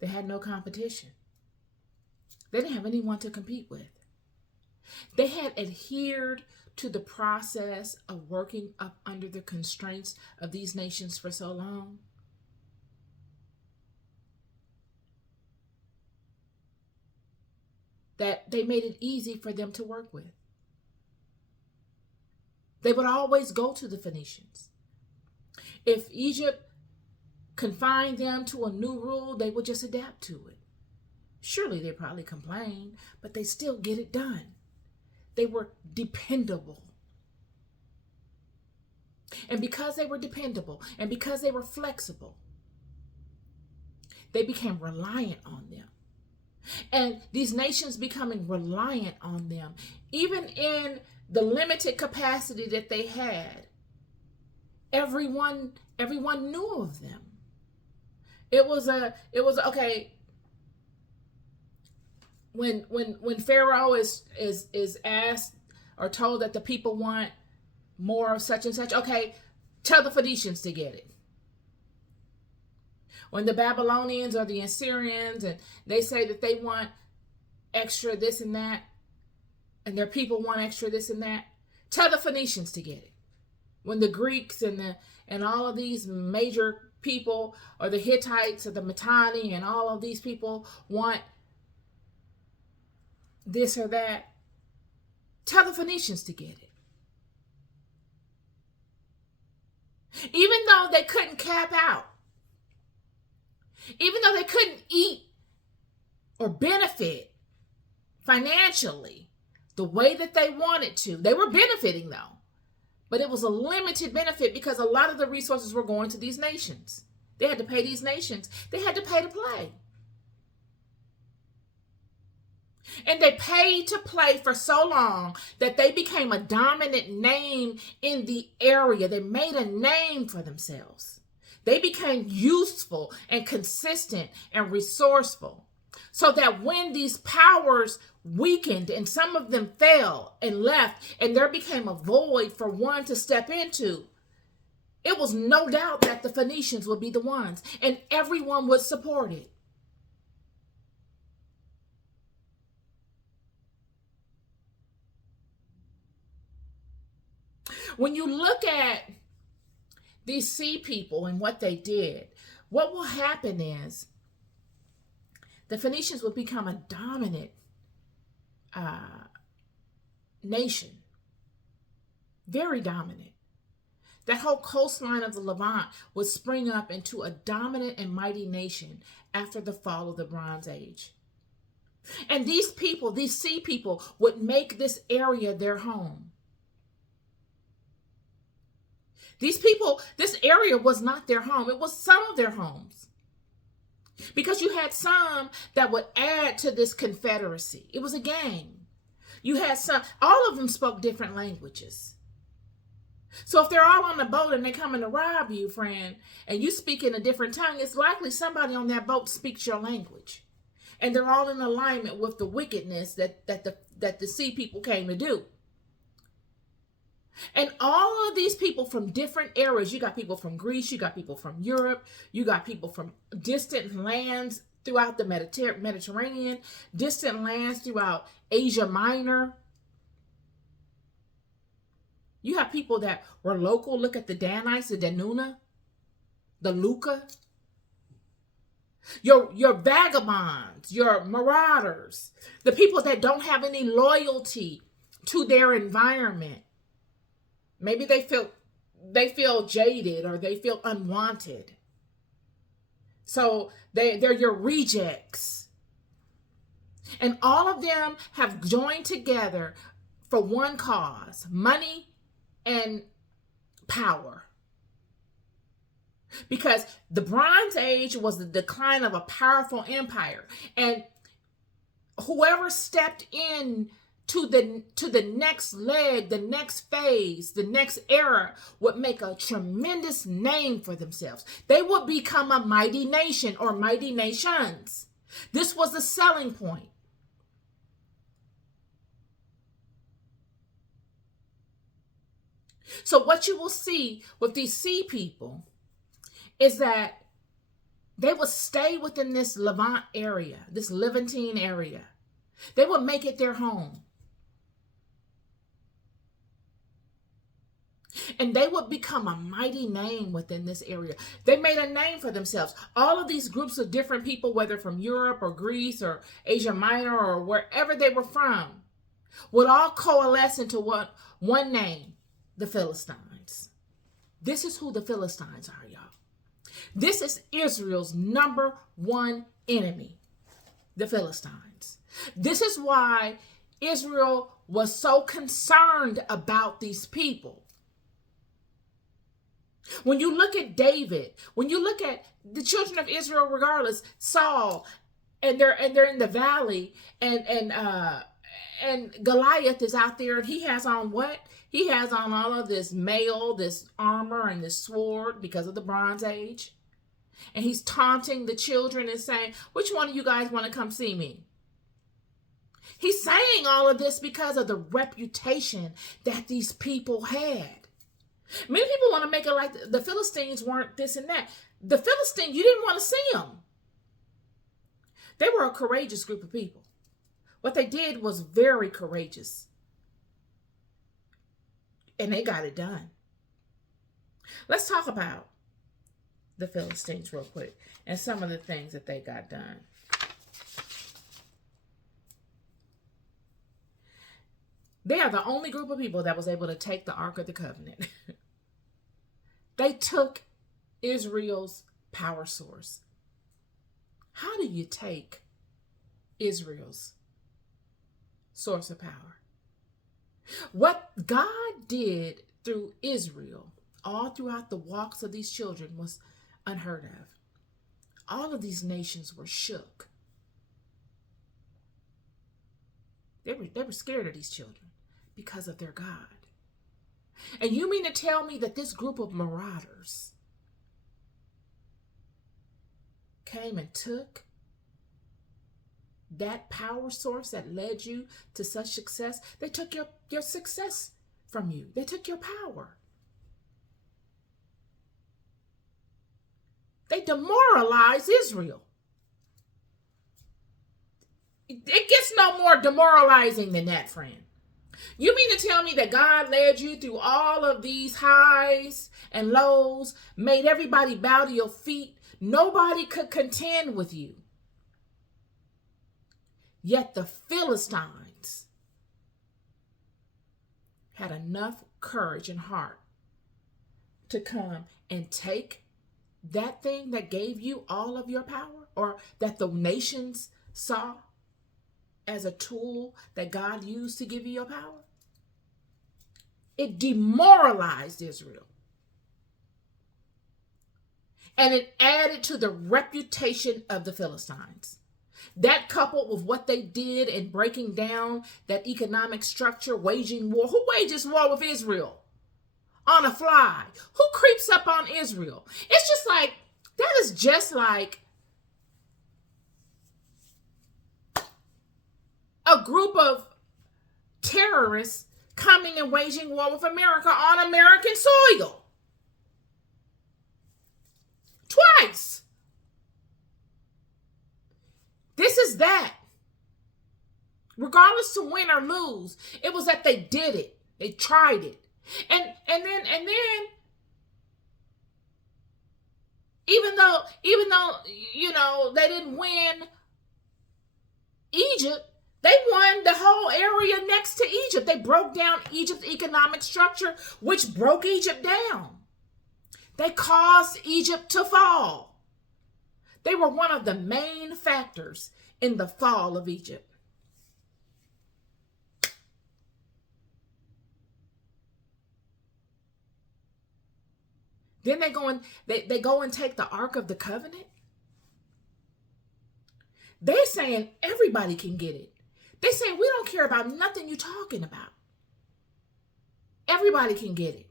They had no competition. They didn't have anyone to compete with. They had adhered to the process of working up under the constraints of these nations for so long. That they made it easy for them to work with. They would always go to the Phoenicians. If Egypt confined them to a new rule, they would just adapt to it. Surely they probably complain, but they still get it done. They were dependable. And because they were dependable and because they were flexible, they became reliant on them. And these nations becoming reliant on them, even in the limited capacity that they had, everyone knew of them. It was okay. When Pharaoh is asked or told that the people want more of such and such, okay, tell the Phoenicians to get it. When the Babylonians or the Assyrians and they say that they want extra this and that, and their people want extra this and that, tell the Phoenicians to get it. When the Greeks and all of these major people, or the Hittites or the Mitanni and all of these people want this or that, tell the Phoenicians to get it. Even though they couldn't cap out, even though they couldn't eat or benefit financially the way that they wanted to, they were benefiting though. But it was a limited benefit because a lot of the resources were going to these nations. They had to pay these nations. They had to pay to play. And they paid to play for so long that they became a dominant name in the area. They made a name for themselves. They became useful and consistent and resourceful. So that when these powers weakened and some of them fell and left, and there became a void for one to step into, it was no doubt that the Phoenicians would be the ones, and everyone would support it. When you look at these sea people and what they did, what will happen is the Phoenicians would become a dominant nation, very dominant. That whole coastline of the Levant would spring up into a dominant and mighty nation after the fall of the Bronze Age. And these people, these sea people, would make this area their home. These people, this area was not their home. It was some of their homes. Because you had some that would add to this confederacy. It was a gang. You had some, all of them spoke different languages. So if they're all on the boat and they're coming to rob you, friend, and you speak in a different tongue, it's likely somebody on that boat speaks your language. And they're all in alignment with the wickedness that the sea people came to do. And all of these people from different areas, you got people from Greece, you got people from Europe, you got people from distant lands throughout the Mediterranean, distant lands throughout Asia Minor. You have people that were local. Look at the Danites, the Danuna, the Luca. Your vagabonds, your marauders, the people that don't have any loyalty to their environment. Maybe they feel jaded or they feel unwanted. So they're your rejects. And all of them have joined together for one cause: money and power. Because the Bronze Age was the decline of a powerful empire. And whoever stepped in to the next leg, the next phase, the next era would make a tremendous name for themselves. They would become a mighty nation or mighty nations. This was the selling point. So what you will see with these sea people is that they would stay within this Levant area, this Levantine area. They would make it their home. And they would become a mighty name within this area. They made a name for themselves. All of these groups of different people, whether from Europe or Greece or Asia Minor or wherever they were from, would all coalesce into one name: the Philistines. This is who the Philistines are, y'all. This is Israel's number one enemy, the Philistines. This is why Israel was so concerned about these people. When you look at David, when you look at the children of Israel, regardless, Saul, and they're in the valley, and Goliath is out there, and he has on what? He has on all of this mail, this armor, and this sword because of the Bronze Age. And he's taunting the children and saying, "Which one of you guys want to come see me?" He's saying all of this because of the reputation that these people had. Many people want to make it like the Philistines weren't this and that. The Philistines, you didn't want to see them. They were a courageous group of people. What they did was very courageous. And they got it done. Let's talk about the Philistines real quick and some of the things that they got done. They are the only group of people that was able to take the Ark of the Covenant. They took Israel's power source. How do you take Israel's source of power? What God did through Israel, all throughout the walks of these children, was unheard of. All of these nations were shook. They were scared of these children because of their God. And you mean to tell me that this group of marauders came and took that power source that led you to such success? They took your success from you. They took your power. They demoralized Israel. It gets no more demoralizing than that, friend. You mean to tell me that God led you through all of these highs and lows, made everybody bow to your feet? Nobody could contend with you. Yet the Philistines had enough courage and heart to come and take that thing that gave you all of your power, or that the nations saw as a tool that God used to give you your power. It demoralized Israel. And it added to the reputation of the Philistines. That coupled with what they did in breaking down that economic structure, waging war. Who wages war with Israel? On a fly. Who creeps up on Israel? It's just like, that is just like a group of terrorists coming and waging war with America on American soil. Twice. This is that. Regardless to win or lose, it was that they did it. They tried it. And then even though they didn't win Egypt, they won the whole area next to Egypt. They broke down Egypt's economic structure, which broke Egypt down. They caused Egypt to fall. They were one of the main factors in the fall of Egypt. Then they go and take the Ark of the Covenant. They're saying everybody can get it. They're saying we don't care about nothing you're talking about. Everybody can get it.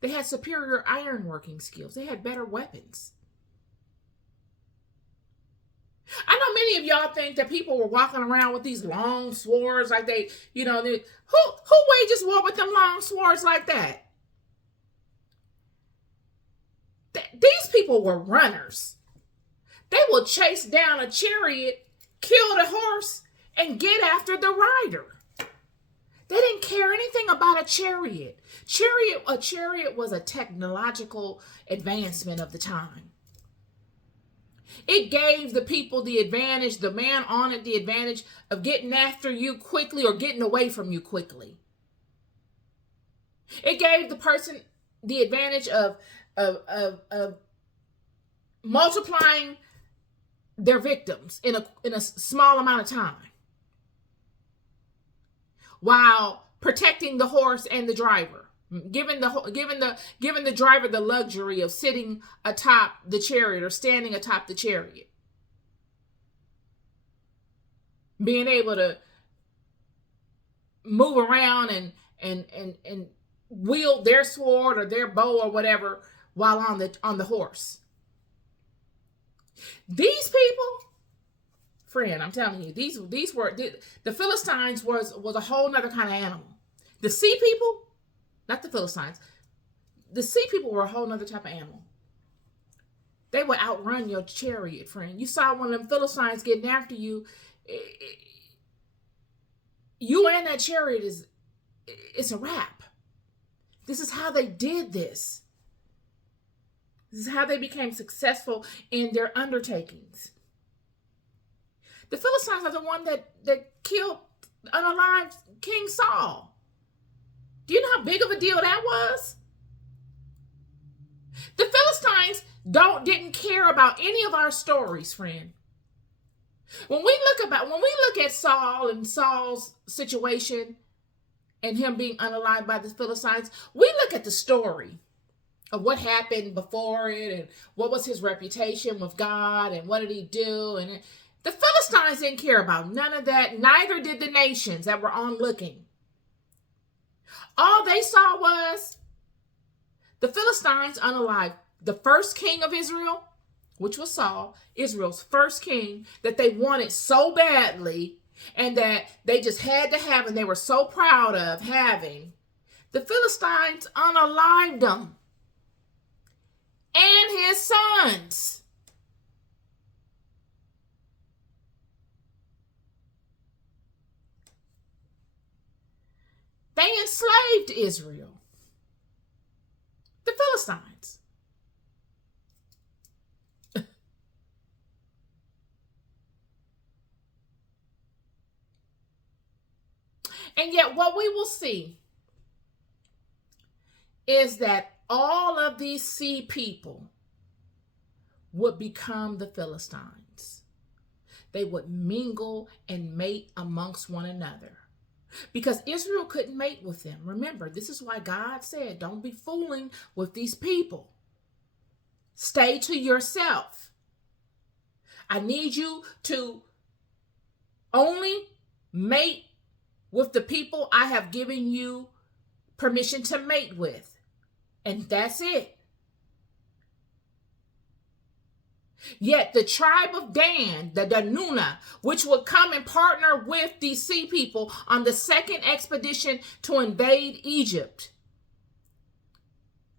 They had superior ironworking skills. They had better weapons. I know many of y'all think that people were walking around with these long swords like who wages war with them long swords like that? These people were runners. They will chase down a chariot, kill the horse, and get after the rider. They didn't care anything about a chariot. A chariot was a technological advancement of the time. It gave the people the advantage, the man on it the advantage of getting after you quickly or getting away from you quickly. It gave the person the advantage of multiplying their victims in a small amount of time, while protecting the horse and the driver, giving the driver the luxury of sitting atop the chariot or standing atop the chariot, being able to move around and wield their sword or their bow or whatever while on the horse. These people, friend, I'm telling you, these were the Philistines was a whole nother kind of animal. The sea people, not the Philistines, the sea people were a whole nother type of animal. They would outrun your chariot, friend. You saw one of them Philistines getting after you. You and that chariot it's a wrap. This is how they did this. This is how they became successful in their undertakings. The Philistines are the one that killed unalived King Saul. Do you know how big of a deal that was? The Philistines didn't care about any of our stories, friend. When we look at Saul and Saul's situation and him being unalived by the Philistines, we look at the story of what happened before it and what was his reputation with God and what did he do. And The Philistines didn't care about none of that. Neither did the nations that were on looking. All they saw was the Philistines unalived the first king of Israel, which was Saul, Israel's first king that they wanted so badly and that they just had to have and they were so proud of having. The Philistines unalived him and his sons. They enslaved Israel. The Philistines. And yet what we will see is that all of these sea people would become the Philistines. They would mingle and mate amongst one another because Israel couldn't mate with them. Remember, this is why God said, don't be fooling with these people. Stay to yourself. I need you to only mate with the people I have given you permission to mate with. And that's it. Yet the tribe of Dan, the Danuna, which would come and partner with these sea people on the second expedition to invade Egypt,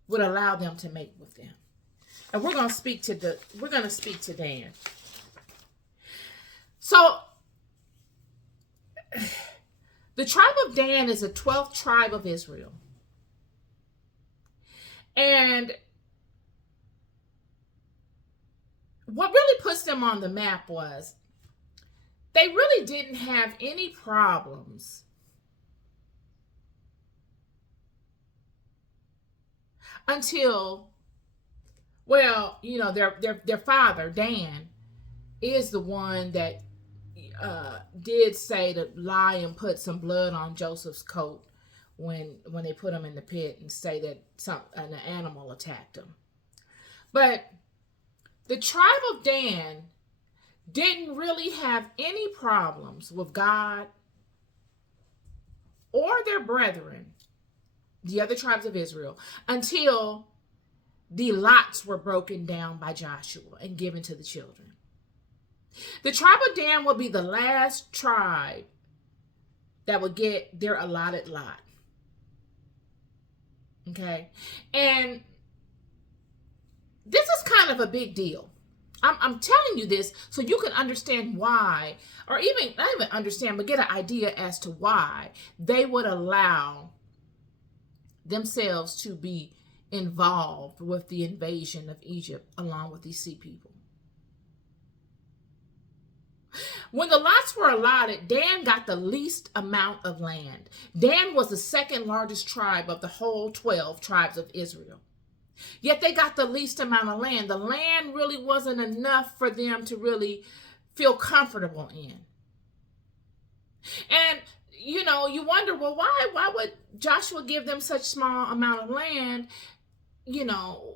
would allow them to mate with them. And we're going to speak to Dan. So the tribe of Dan is the 12th tribe of Israel. And what really puts them on the map was they really didn't have any problems until, well, you know, their father, Dan, is the one that did say to lie and put some blood on Joseph's coat when they put him in the pit and say that an animal attacked him. But the tribe of Dan didn't really have any problems with God or their brethren, the other tribes of Israel, until the lots were broken down by Joshua and given to the children. The tribe of Dan will be the last tribe that would get their allotted lot. Okay? And this is kind of a big deal. I'm telling you this so you can understand why, or even not even understand, but get an idea as to why they would allow themselves to be involved with the invasion of Egypt along with these sea people. When the lots were allotted, Dan got the least amount of land. Dan was the second largest tribe of the whole 12 tribes of Israel. Yet they got the least amount of land. The land really wasn't enough for them to really feel comfortable in. And, you know, you wonder, well, why would Joshua give them such small amount of land, you know,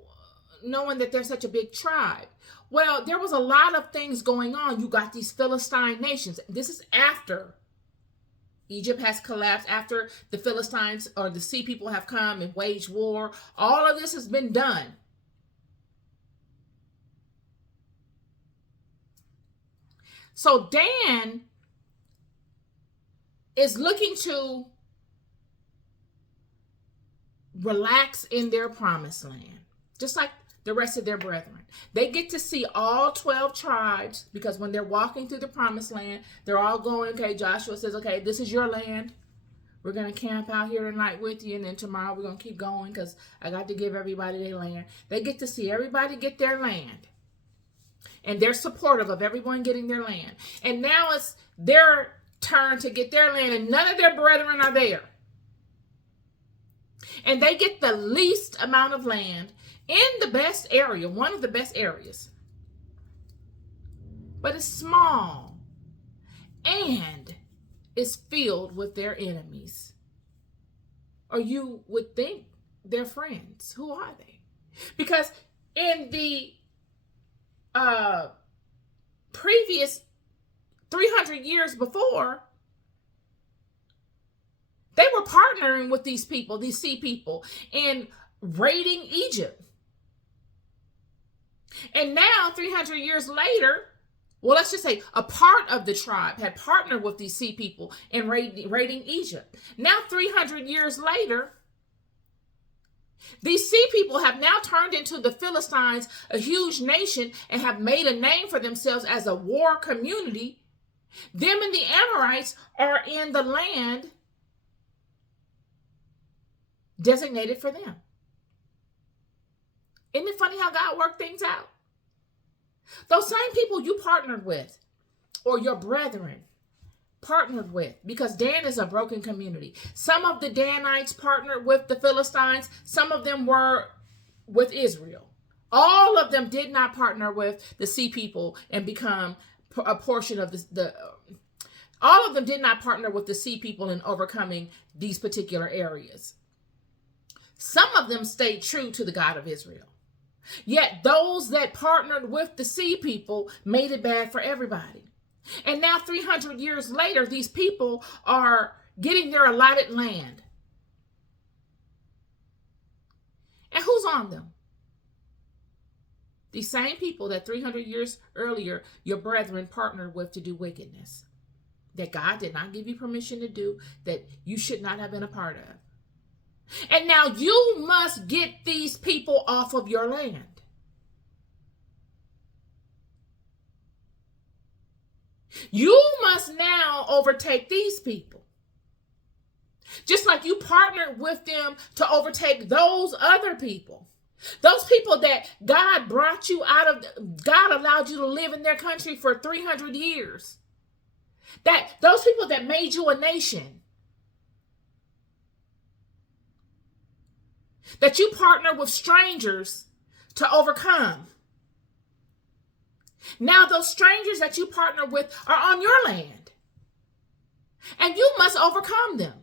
knowing that they're such a big tribe? Well, there was a lot of things going on. You got these Philistine nations. This is after Egypt has collapsed, after the Philistines or the sea people have come and waged war. All of this has been done. So Dan is looking to relax in their promised land, just like the rest of their brethren. They get to see all 12 tribes, because when they're walking through the promised land, they're all going, okay, Joshua says, okay, this is your land. We're going to camp out here tonight with you, and then tomorrow we're going to keep going because I got to give everybody their land. They get to see everybody get their land. And they're supportive of everyone getting their land. And now it's their turn to get their land, and none of their brethren are there. And they get the least amount of land in the best area, one of the best areas. But it's small and it's filled with their enemies. Or you would think they're friends. Who are they? Because in the previous 300 years before, they were partnering with these people, these sea people, in raiding Egypt. And now, 300 years later, well, let's just say a part of the tribe had partnered with these sea people in raiding Egypt. Now, 300 years later, these sea people have now turned into the Philistines, a huge nation, and have made a name for themselves as a war community. Them and the Amorites are in the land designated for them. Isn't it funny how God worked things out? Those same people you partnered with, or your brethren partnered with, because Dan is a broken community. Some of the Danites partnered with the Philistines. Some of them were with Israel. All of them did not partner with the sea people and become a portion of all of them did not partner with the sea people in overcoming these particular areas. Some of them stayed true to the God of Israel. Yet those that partnered with the sea people made it bad for everybody. And now 300 years later, these people are getting their allotted land. And who's on them? These same people that 300 years earlier, your brethren partnered with to do wickedness. That God did not give you permission to do, that you should not have been a part of. And now you must get these people off of your land. You must now overtake these people. Just like you partnered with them to overtake those other people. Those people that God brought you out of, God allowed you to live in their country for 300 years. Those people that made you a nation. That you partner with strangers to overcome. Now those strangers that you partner with are on your land. And you must overcome them.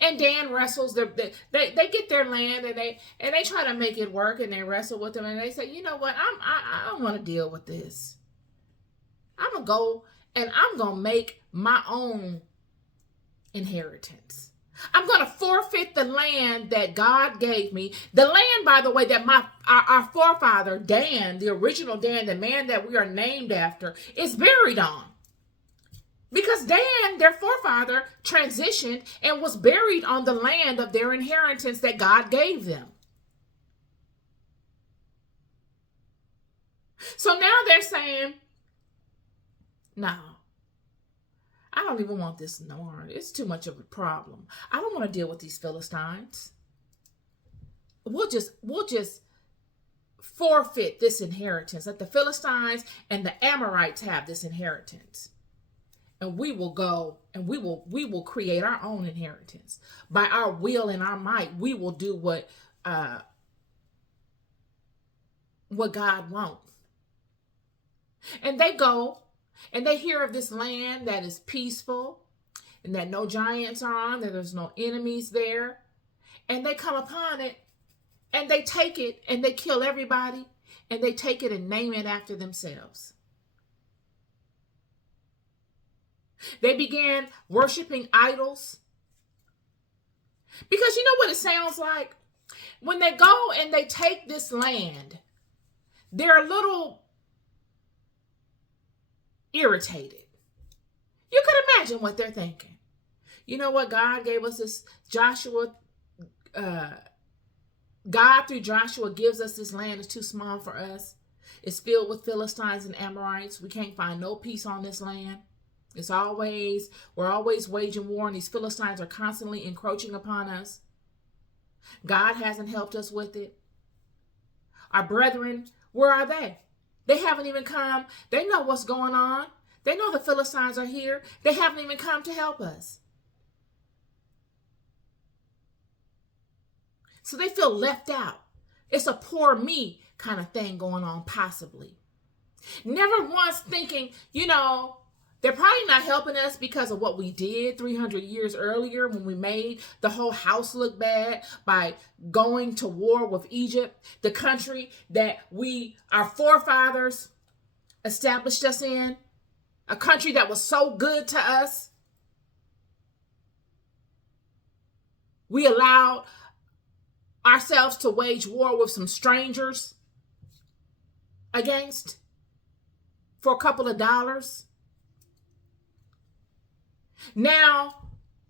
And Dan wrestles, they get their land and they try to make it work, and they wrestle with them and they say, you know what, I don't want to deal with this. I'm going to go and I'm going to make my own inheritance. I'm going to forfeit the land that God gave me. The land, by the way, that our forefather, Dan, the original Dan, the man that we are named after, is buried on. Because Dan, their forefather, transitioned and was buried on the land of their inheritance that God gave them. So now they're saying, no. I don't even want this no more. It's too much of a problem. I don't want to deal with these Philistines. We'll just forfeit this inheritance. Let the Philistines and the Amorites have this inheritance. And we will go and we will create our own inheritance. By our will and our might, we will do what God wants. And they go and they hear of this land that is peaceful and that no giants are on, that there's no enemies there. And they come upon it and they take it and they kill everybody and they take it and name it after themselves. They began worshiping idols. Because you know what it sounds like? When they go and they take this land, they're a little irritated. You could imagine what they're thinking. You know what? God gave us this God through Joshua gives us this land. It's too small for us. It's filled with Philistines and Amorites. We can't find no peace on this land. We're always waging war, and these Philistines are constantly encroaching upon us. God hasn't helped us with it. Our brethren, where are they? They haven't even come. They know what's going on. They know the Philistines are here. They haven't even come to help us. So they feel left out. It's a poor me kind of thing going on, possibly. Never once thinking, they're probably not helping us because of what we did 300 years earlier when we made the whole house look bad by going to war with Egypt, the country that our forefathers established us in, a country that was so good to us. We allowed ourselves to wage war with some strangers against for a couple of dollars. Now,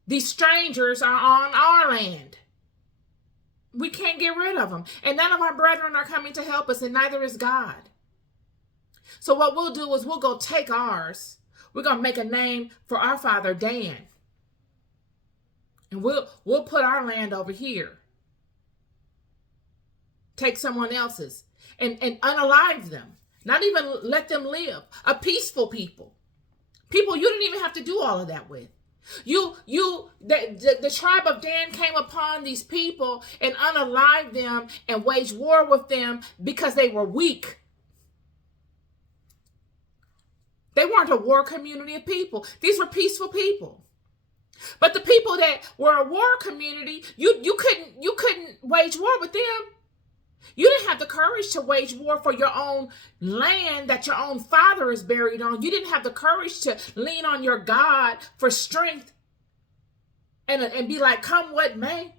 these strangers are on our land. We can't get rid of them. And none of our brethren are coming to help us, and neither is God. So what we'll do is we'll go take ours. We're going to make a name for our father, Dan. And we'll put our land over here. Take someone else's and unalive them. Not even let them live. A peaceful people. People you didn't even have to do all of that with. The tribe of Dan came upon these people and unalived them and waged war with them because they were weak. They weren't a war community of people. These were peaceful people. But the people that were a war community, you couldn't wage war with them. You didn't have the courage to wage war for your own land that your own father is buried on. You didn't have the courage to lean on your God for strength and be like, come what may.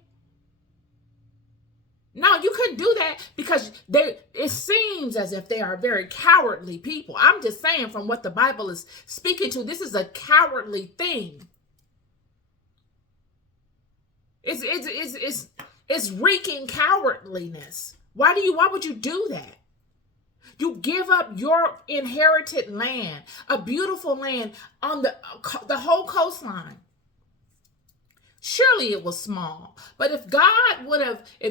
No, you couldn't do that because it seems as if they are very cowardly people. I'm just saying from what the Bible is speaking to, this is a cowardly thing. It's wreaking cowardliness. Why would you do that? You give up your inherited land, a beautiful land on the whole coastline. Surely it was small, but if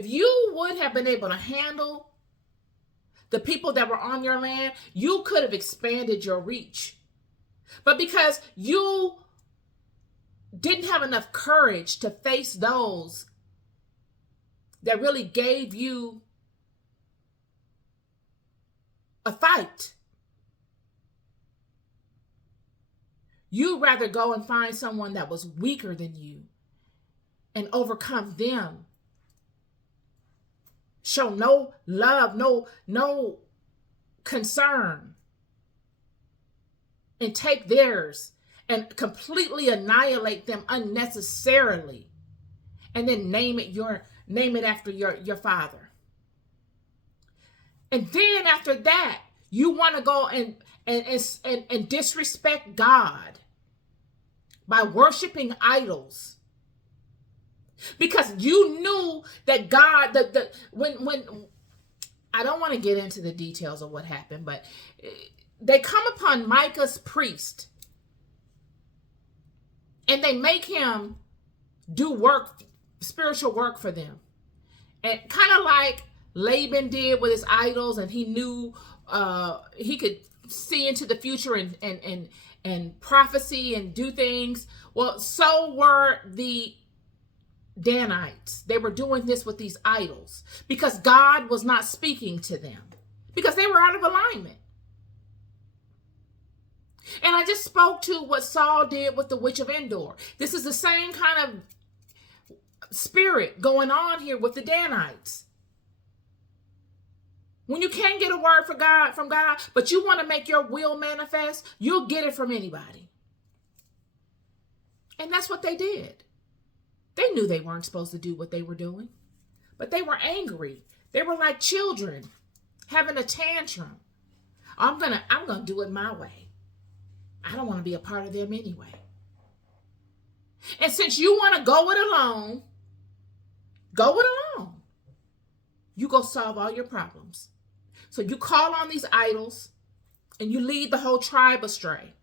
you would have been able to handle the people that were on your land, you could have expanded your reach. But because you didn't have enough courage to face those that really gave you a fight, you'd rather go and find someone that was weaker than you and overcome them. Show no love, no concern, and take theirs and completely annihilate them unnecessarily, and then name it after your father. And then after that, you want to go and disrespect God by worshiping idols. Because you knew that God, when I don't want to get into the details of what happened, but they come upon Micah's priest and they make him do work, spiritual work for them. And kind of like Laban did with his idols, and he knew he could see into the future and prophecy and do things. Well, so were the Danites. They were doing this with these idols because God was not speaking to them because they were out of alignment. And I just spoke to what Saul did with the witch of Endor. This is the same kind of spirit going on here with the Danites. When you can't get a word from God, but you want to make your will manifest, you'll get it from anybody. And that's what they did. They knew they weren't supposed to do what they were doing, but they were angry. They were like children having a tantrum. I'm gonna do it my way. I don't want to be a part of them anyway. And since you want to go it alone, go it alone. You go solve all your problems. So you call on these idols and you lead the whole tribe astray.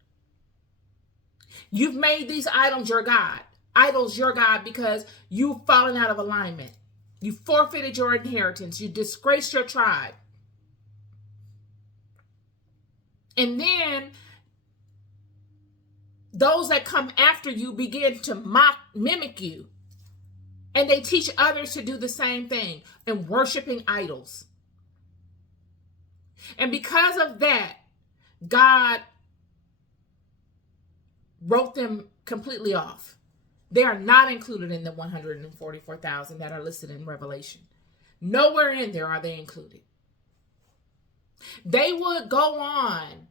You've made these idols your God. Idols your God because you've fallen out of alignment. You forfeited your inheritance. You disgraced your tribe. And then those that come after you begin to mimic you. And they teach others to do the same thing and worshiping idols. And because of that, God wrote them completely off. They are not included in the 144,000 that are listed in Revelation. Nowhere in there are they included. They would go on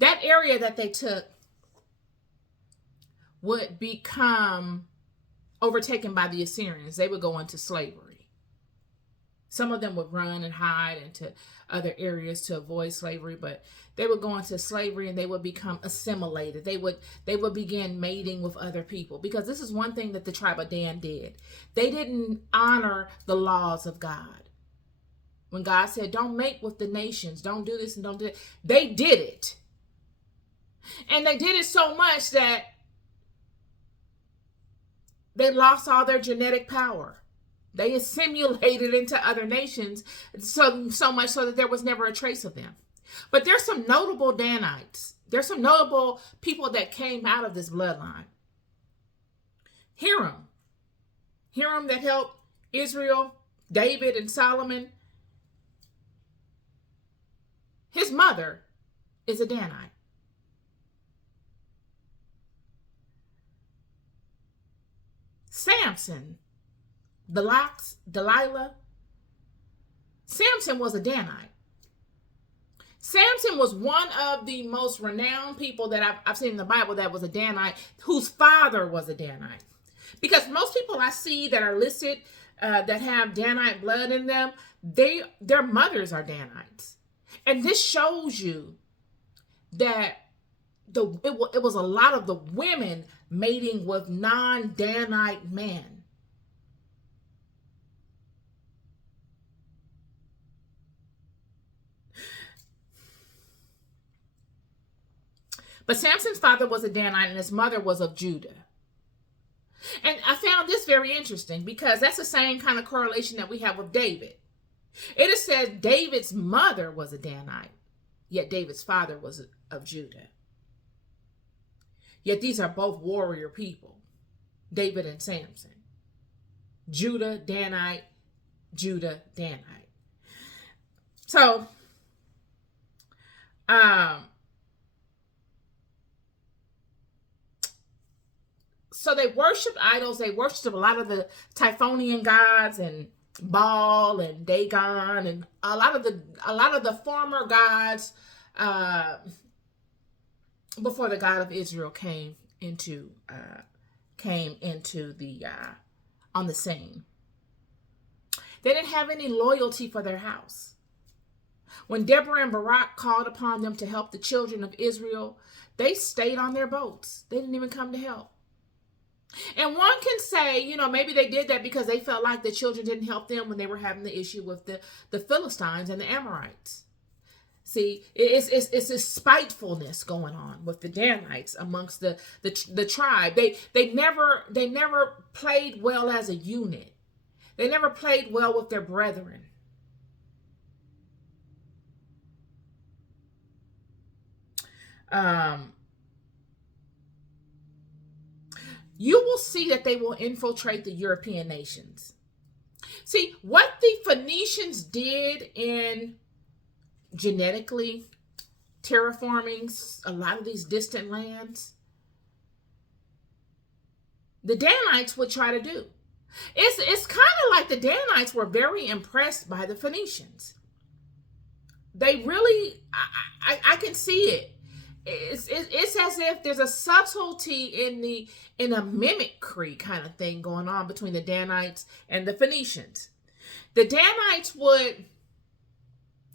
that area that they took would become overtaken by the Assyrians. They would go into slavery. Some of them would run and hide into other areas to avoid slavery, but they would go into slavery and they would become assimilated. They would begin mating with other people, because this is one thing that the tribe of Dan did. They didn't honor the laws of God. When God said, don't mate with the nations, don't do this and don't do that, they did it. And they did it so much that they lost all their genetic power. They assimilated into other nations so much so that there was never a trace of them. But there's some notable Danites. There's some notable people that came out of this bloodline. Hiram that helped Israel, David and Solomon. His mother is a Danite. Samson, Delilah. Samson was a Danite. Samson was one of the most renowned people that I've seen in the Bible that was a Danite, whose father was a Danite. Because most people I see that are listed that have Danite blood in them, their mothers are Danites. And this shows you that it was a lot of the women mating with non-Danite men. But Samson's father was a Danite and his mother was of Judah. And I found this very interesting because that's the same kind of correlation that we have with David. It is said David's mother was a Danite, yet David's father was of Judah. Yet these are both warrior people, David and Samson. Judah, Danite, Judah, Danite. So, so they worshipped idols. They worshipped a lot of the Typhonian gods and Baal and Dagon and a lot of the former gods before the God of Israel came into the on the scene. They didn't have any loyalty for their house. When Deborah and Barak called upon them to help the children of Israel, they stayed on their boats. They didn't even come to help. And one can say, maybe they did that because they felt like the children didn't help them when they were having the issue with the Philistines and the Amorites. See, it's this spitefulness going on with the Danites amongst the tribe. They never played well as a unit. They never played well with their brethren. You will see that they will infiltrate the European nations. See, what the Phoenicians did in genetically terraforming a lot of these distant lands, the Danites would try to do. It's kind of like the Danites were very impressed by the Phoenicians. They really, I can see it. It's as if there's a subtlety in a mimicry kind of thing going on between the Danites and the Phoenicians. The Danites would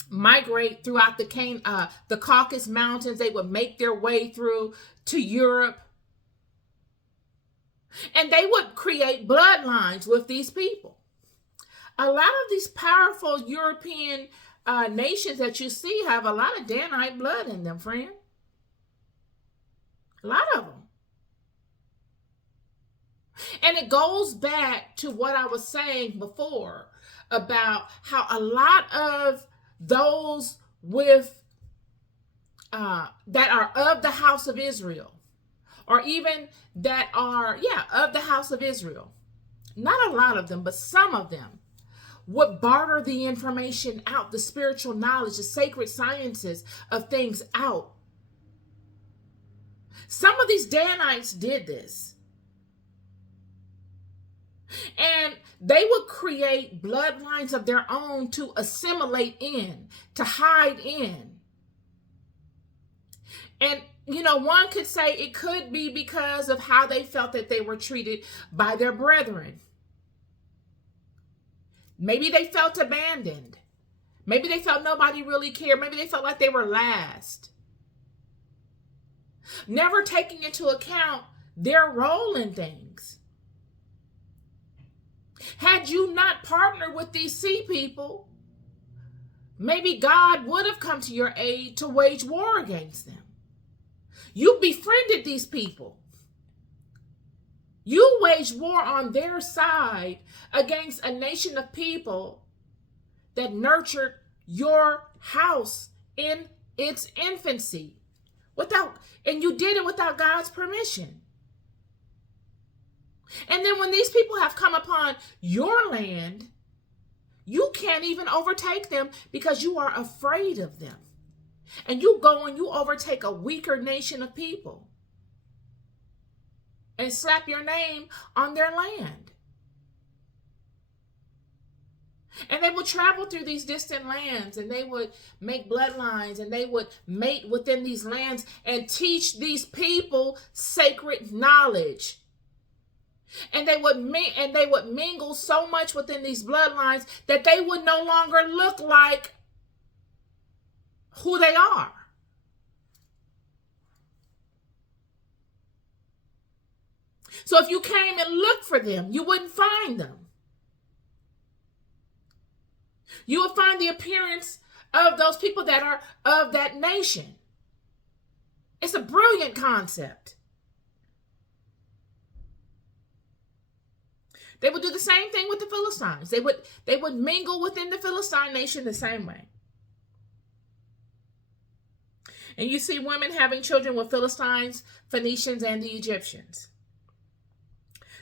migrate throughout the Caucasus Mountains. They would make their way through to Europe. And they would create bloodlines with these people. A lot of these powerful European nations that you see have a lot of Danite blood in them, friend. A lot of them. And it goes back to what I was saying before about how a lot of those with that are of the house of Israel, or even that are, of the house of Israel, not a lot of them, but some of them would barter the information out, the spiritual knowledge, the sacred sciences of things out. Some of these Danites did this. And they would create bloodlines of their own to assimilate in, to hide in. And, one could say it could be because of how they felt that they were treated by their brethren. Maybe they felt abandoned. Maybe they felt nobody really cared. Maybe they felt like they were last. Never taking into account their role in things. Had you not partnered with these sea people, maybe God would have come to your aid to wage war against them. You befriended these people. You waged war on their side against a nation of people that nurtured your house in its infancy. And you did it without God's permission. And then when these people have come upon your land, you can't even overtake them because you are afraid of them. And you go and you overtake a weaker nation of people and slap your name on their land. And they would travel through these distant lands, and they would make bloodlines, and they would mate within these lands and teach these people sacred knowledge. And they would mingle so much within these bloodlines that they would no longer look like who they are. So if you came and looked for them, you wouldn't find them. You would find the appearance of those people that are of that nation. It's a brilliant concept. They would do the same thing with the Philistines. They would mingle within the Philistine nation the same way. And you see women having children with Philistines, Phoenicians, and the Egyptians.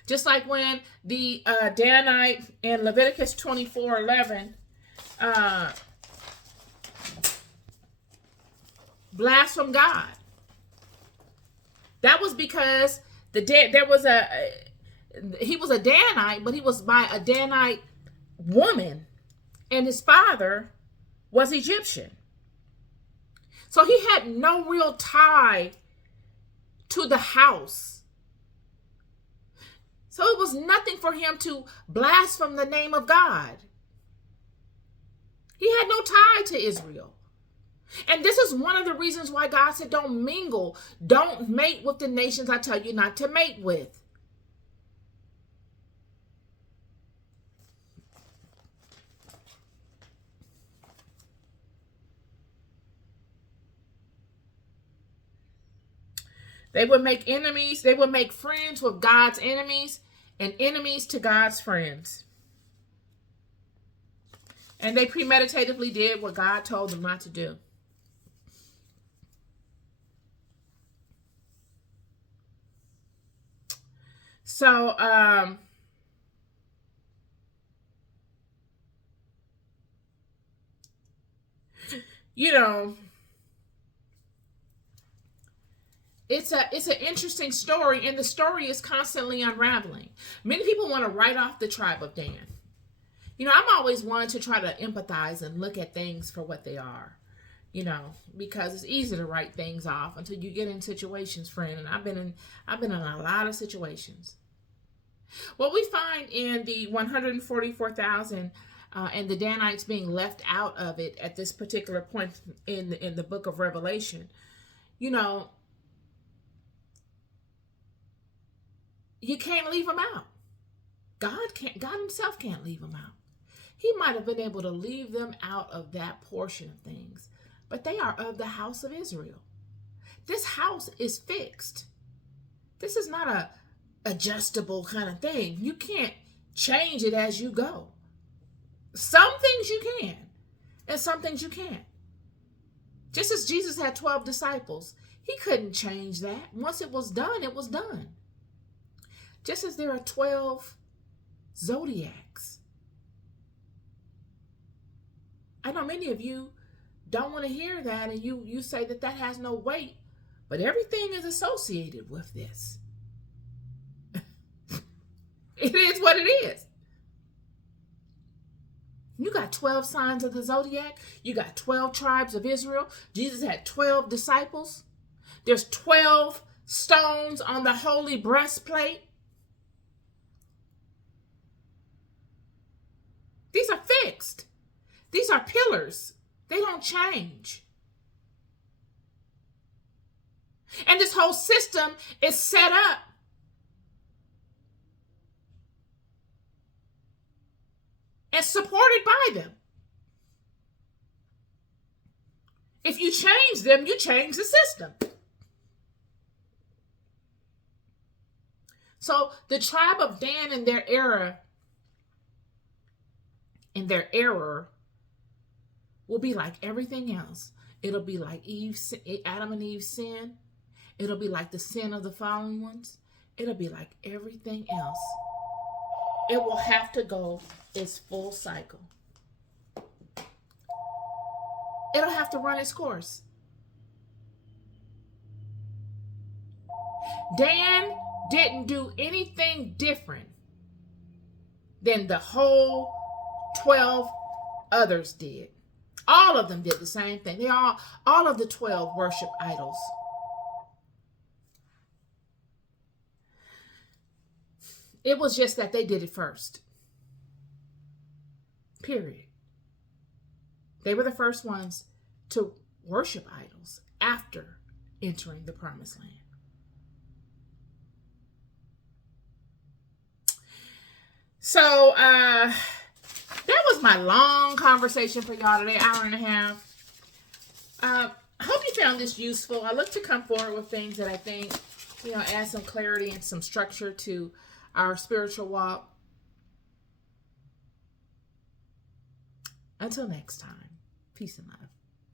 Just like when the Danite in Leviticus 24:11 blasphemed God. That was because he was a Danite, but he was by a Danite woman, and his father was Egyptian. So he had no real tie to the house. So it was nothing for him to blaspheme the name of God. He had no tie to Israel. And this is one of the reasons why God said don't mingle, don't mate with the nations I tell you not to mate with. They would make enemies. They would make friends with God's enemies and enemies to God's friends. And they premeditatively did what God told them not to do. So, it's an interesting story, and the story is constantly unraveling. Many people want to write off the tribe of Dan. I'm always one to try to empathize and look at things for what they are, because it's easy to write things off until you get in situations, friend. And I've been in a lot of situations. What we find in the 144,000 and the Danites being left out of it at this particular point in the book of Revelation, you can't leave them out. God himself can't leave them out. He might have been able to leave them out of that portion of things, but they are of the house of Israel. This house is fixed. This is not a adjustable kind of thing. You can't change it as you go. Some things you can, and some things you can't. Just as Jesus had 12 disciples, he couldn't change that. Once it was done, it was done. Just as there are 12 zodiacs. I know many of you don't want to hear that, and you say that has no weight, But everything is associated with this. It is what it is. You got 12 signs of the zodiac. You got 12 tribes of Israel. Jesus had 12 disciples. There's 12 stones on the holy breastplate. These are fixed. These are pillars. They don't change. And this whole system is set up and supported by them. If you change them, you change the system. So the tribe of Dan in their error will be like everything else. It'll be like Adam and Eve's sin. It'll be like the sin of the fallen ones. It'll be like everything else. It will have to go its full cycle. It'll have to run its course. Dan didn't do anything different than the whole 12 others did. All of them did the same thing. All of the 12 worship idols. It was just that they did it first. Period. They were the first ones to worship idols after entering the promised land. So that was my long conversation for y'all today, hour and a half. I hope you found this useful. I look to come forward with things that I think, add some clarity and some structure to our spiritual walk. Until next time, peace and love.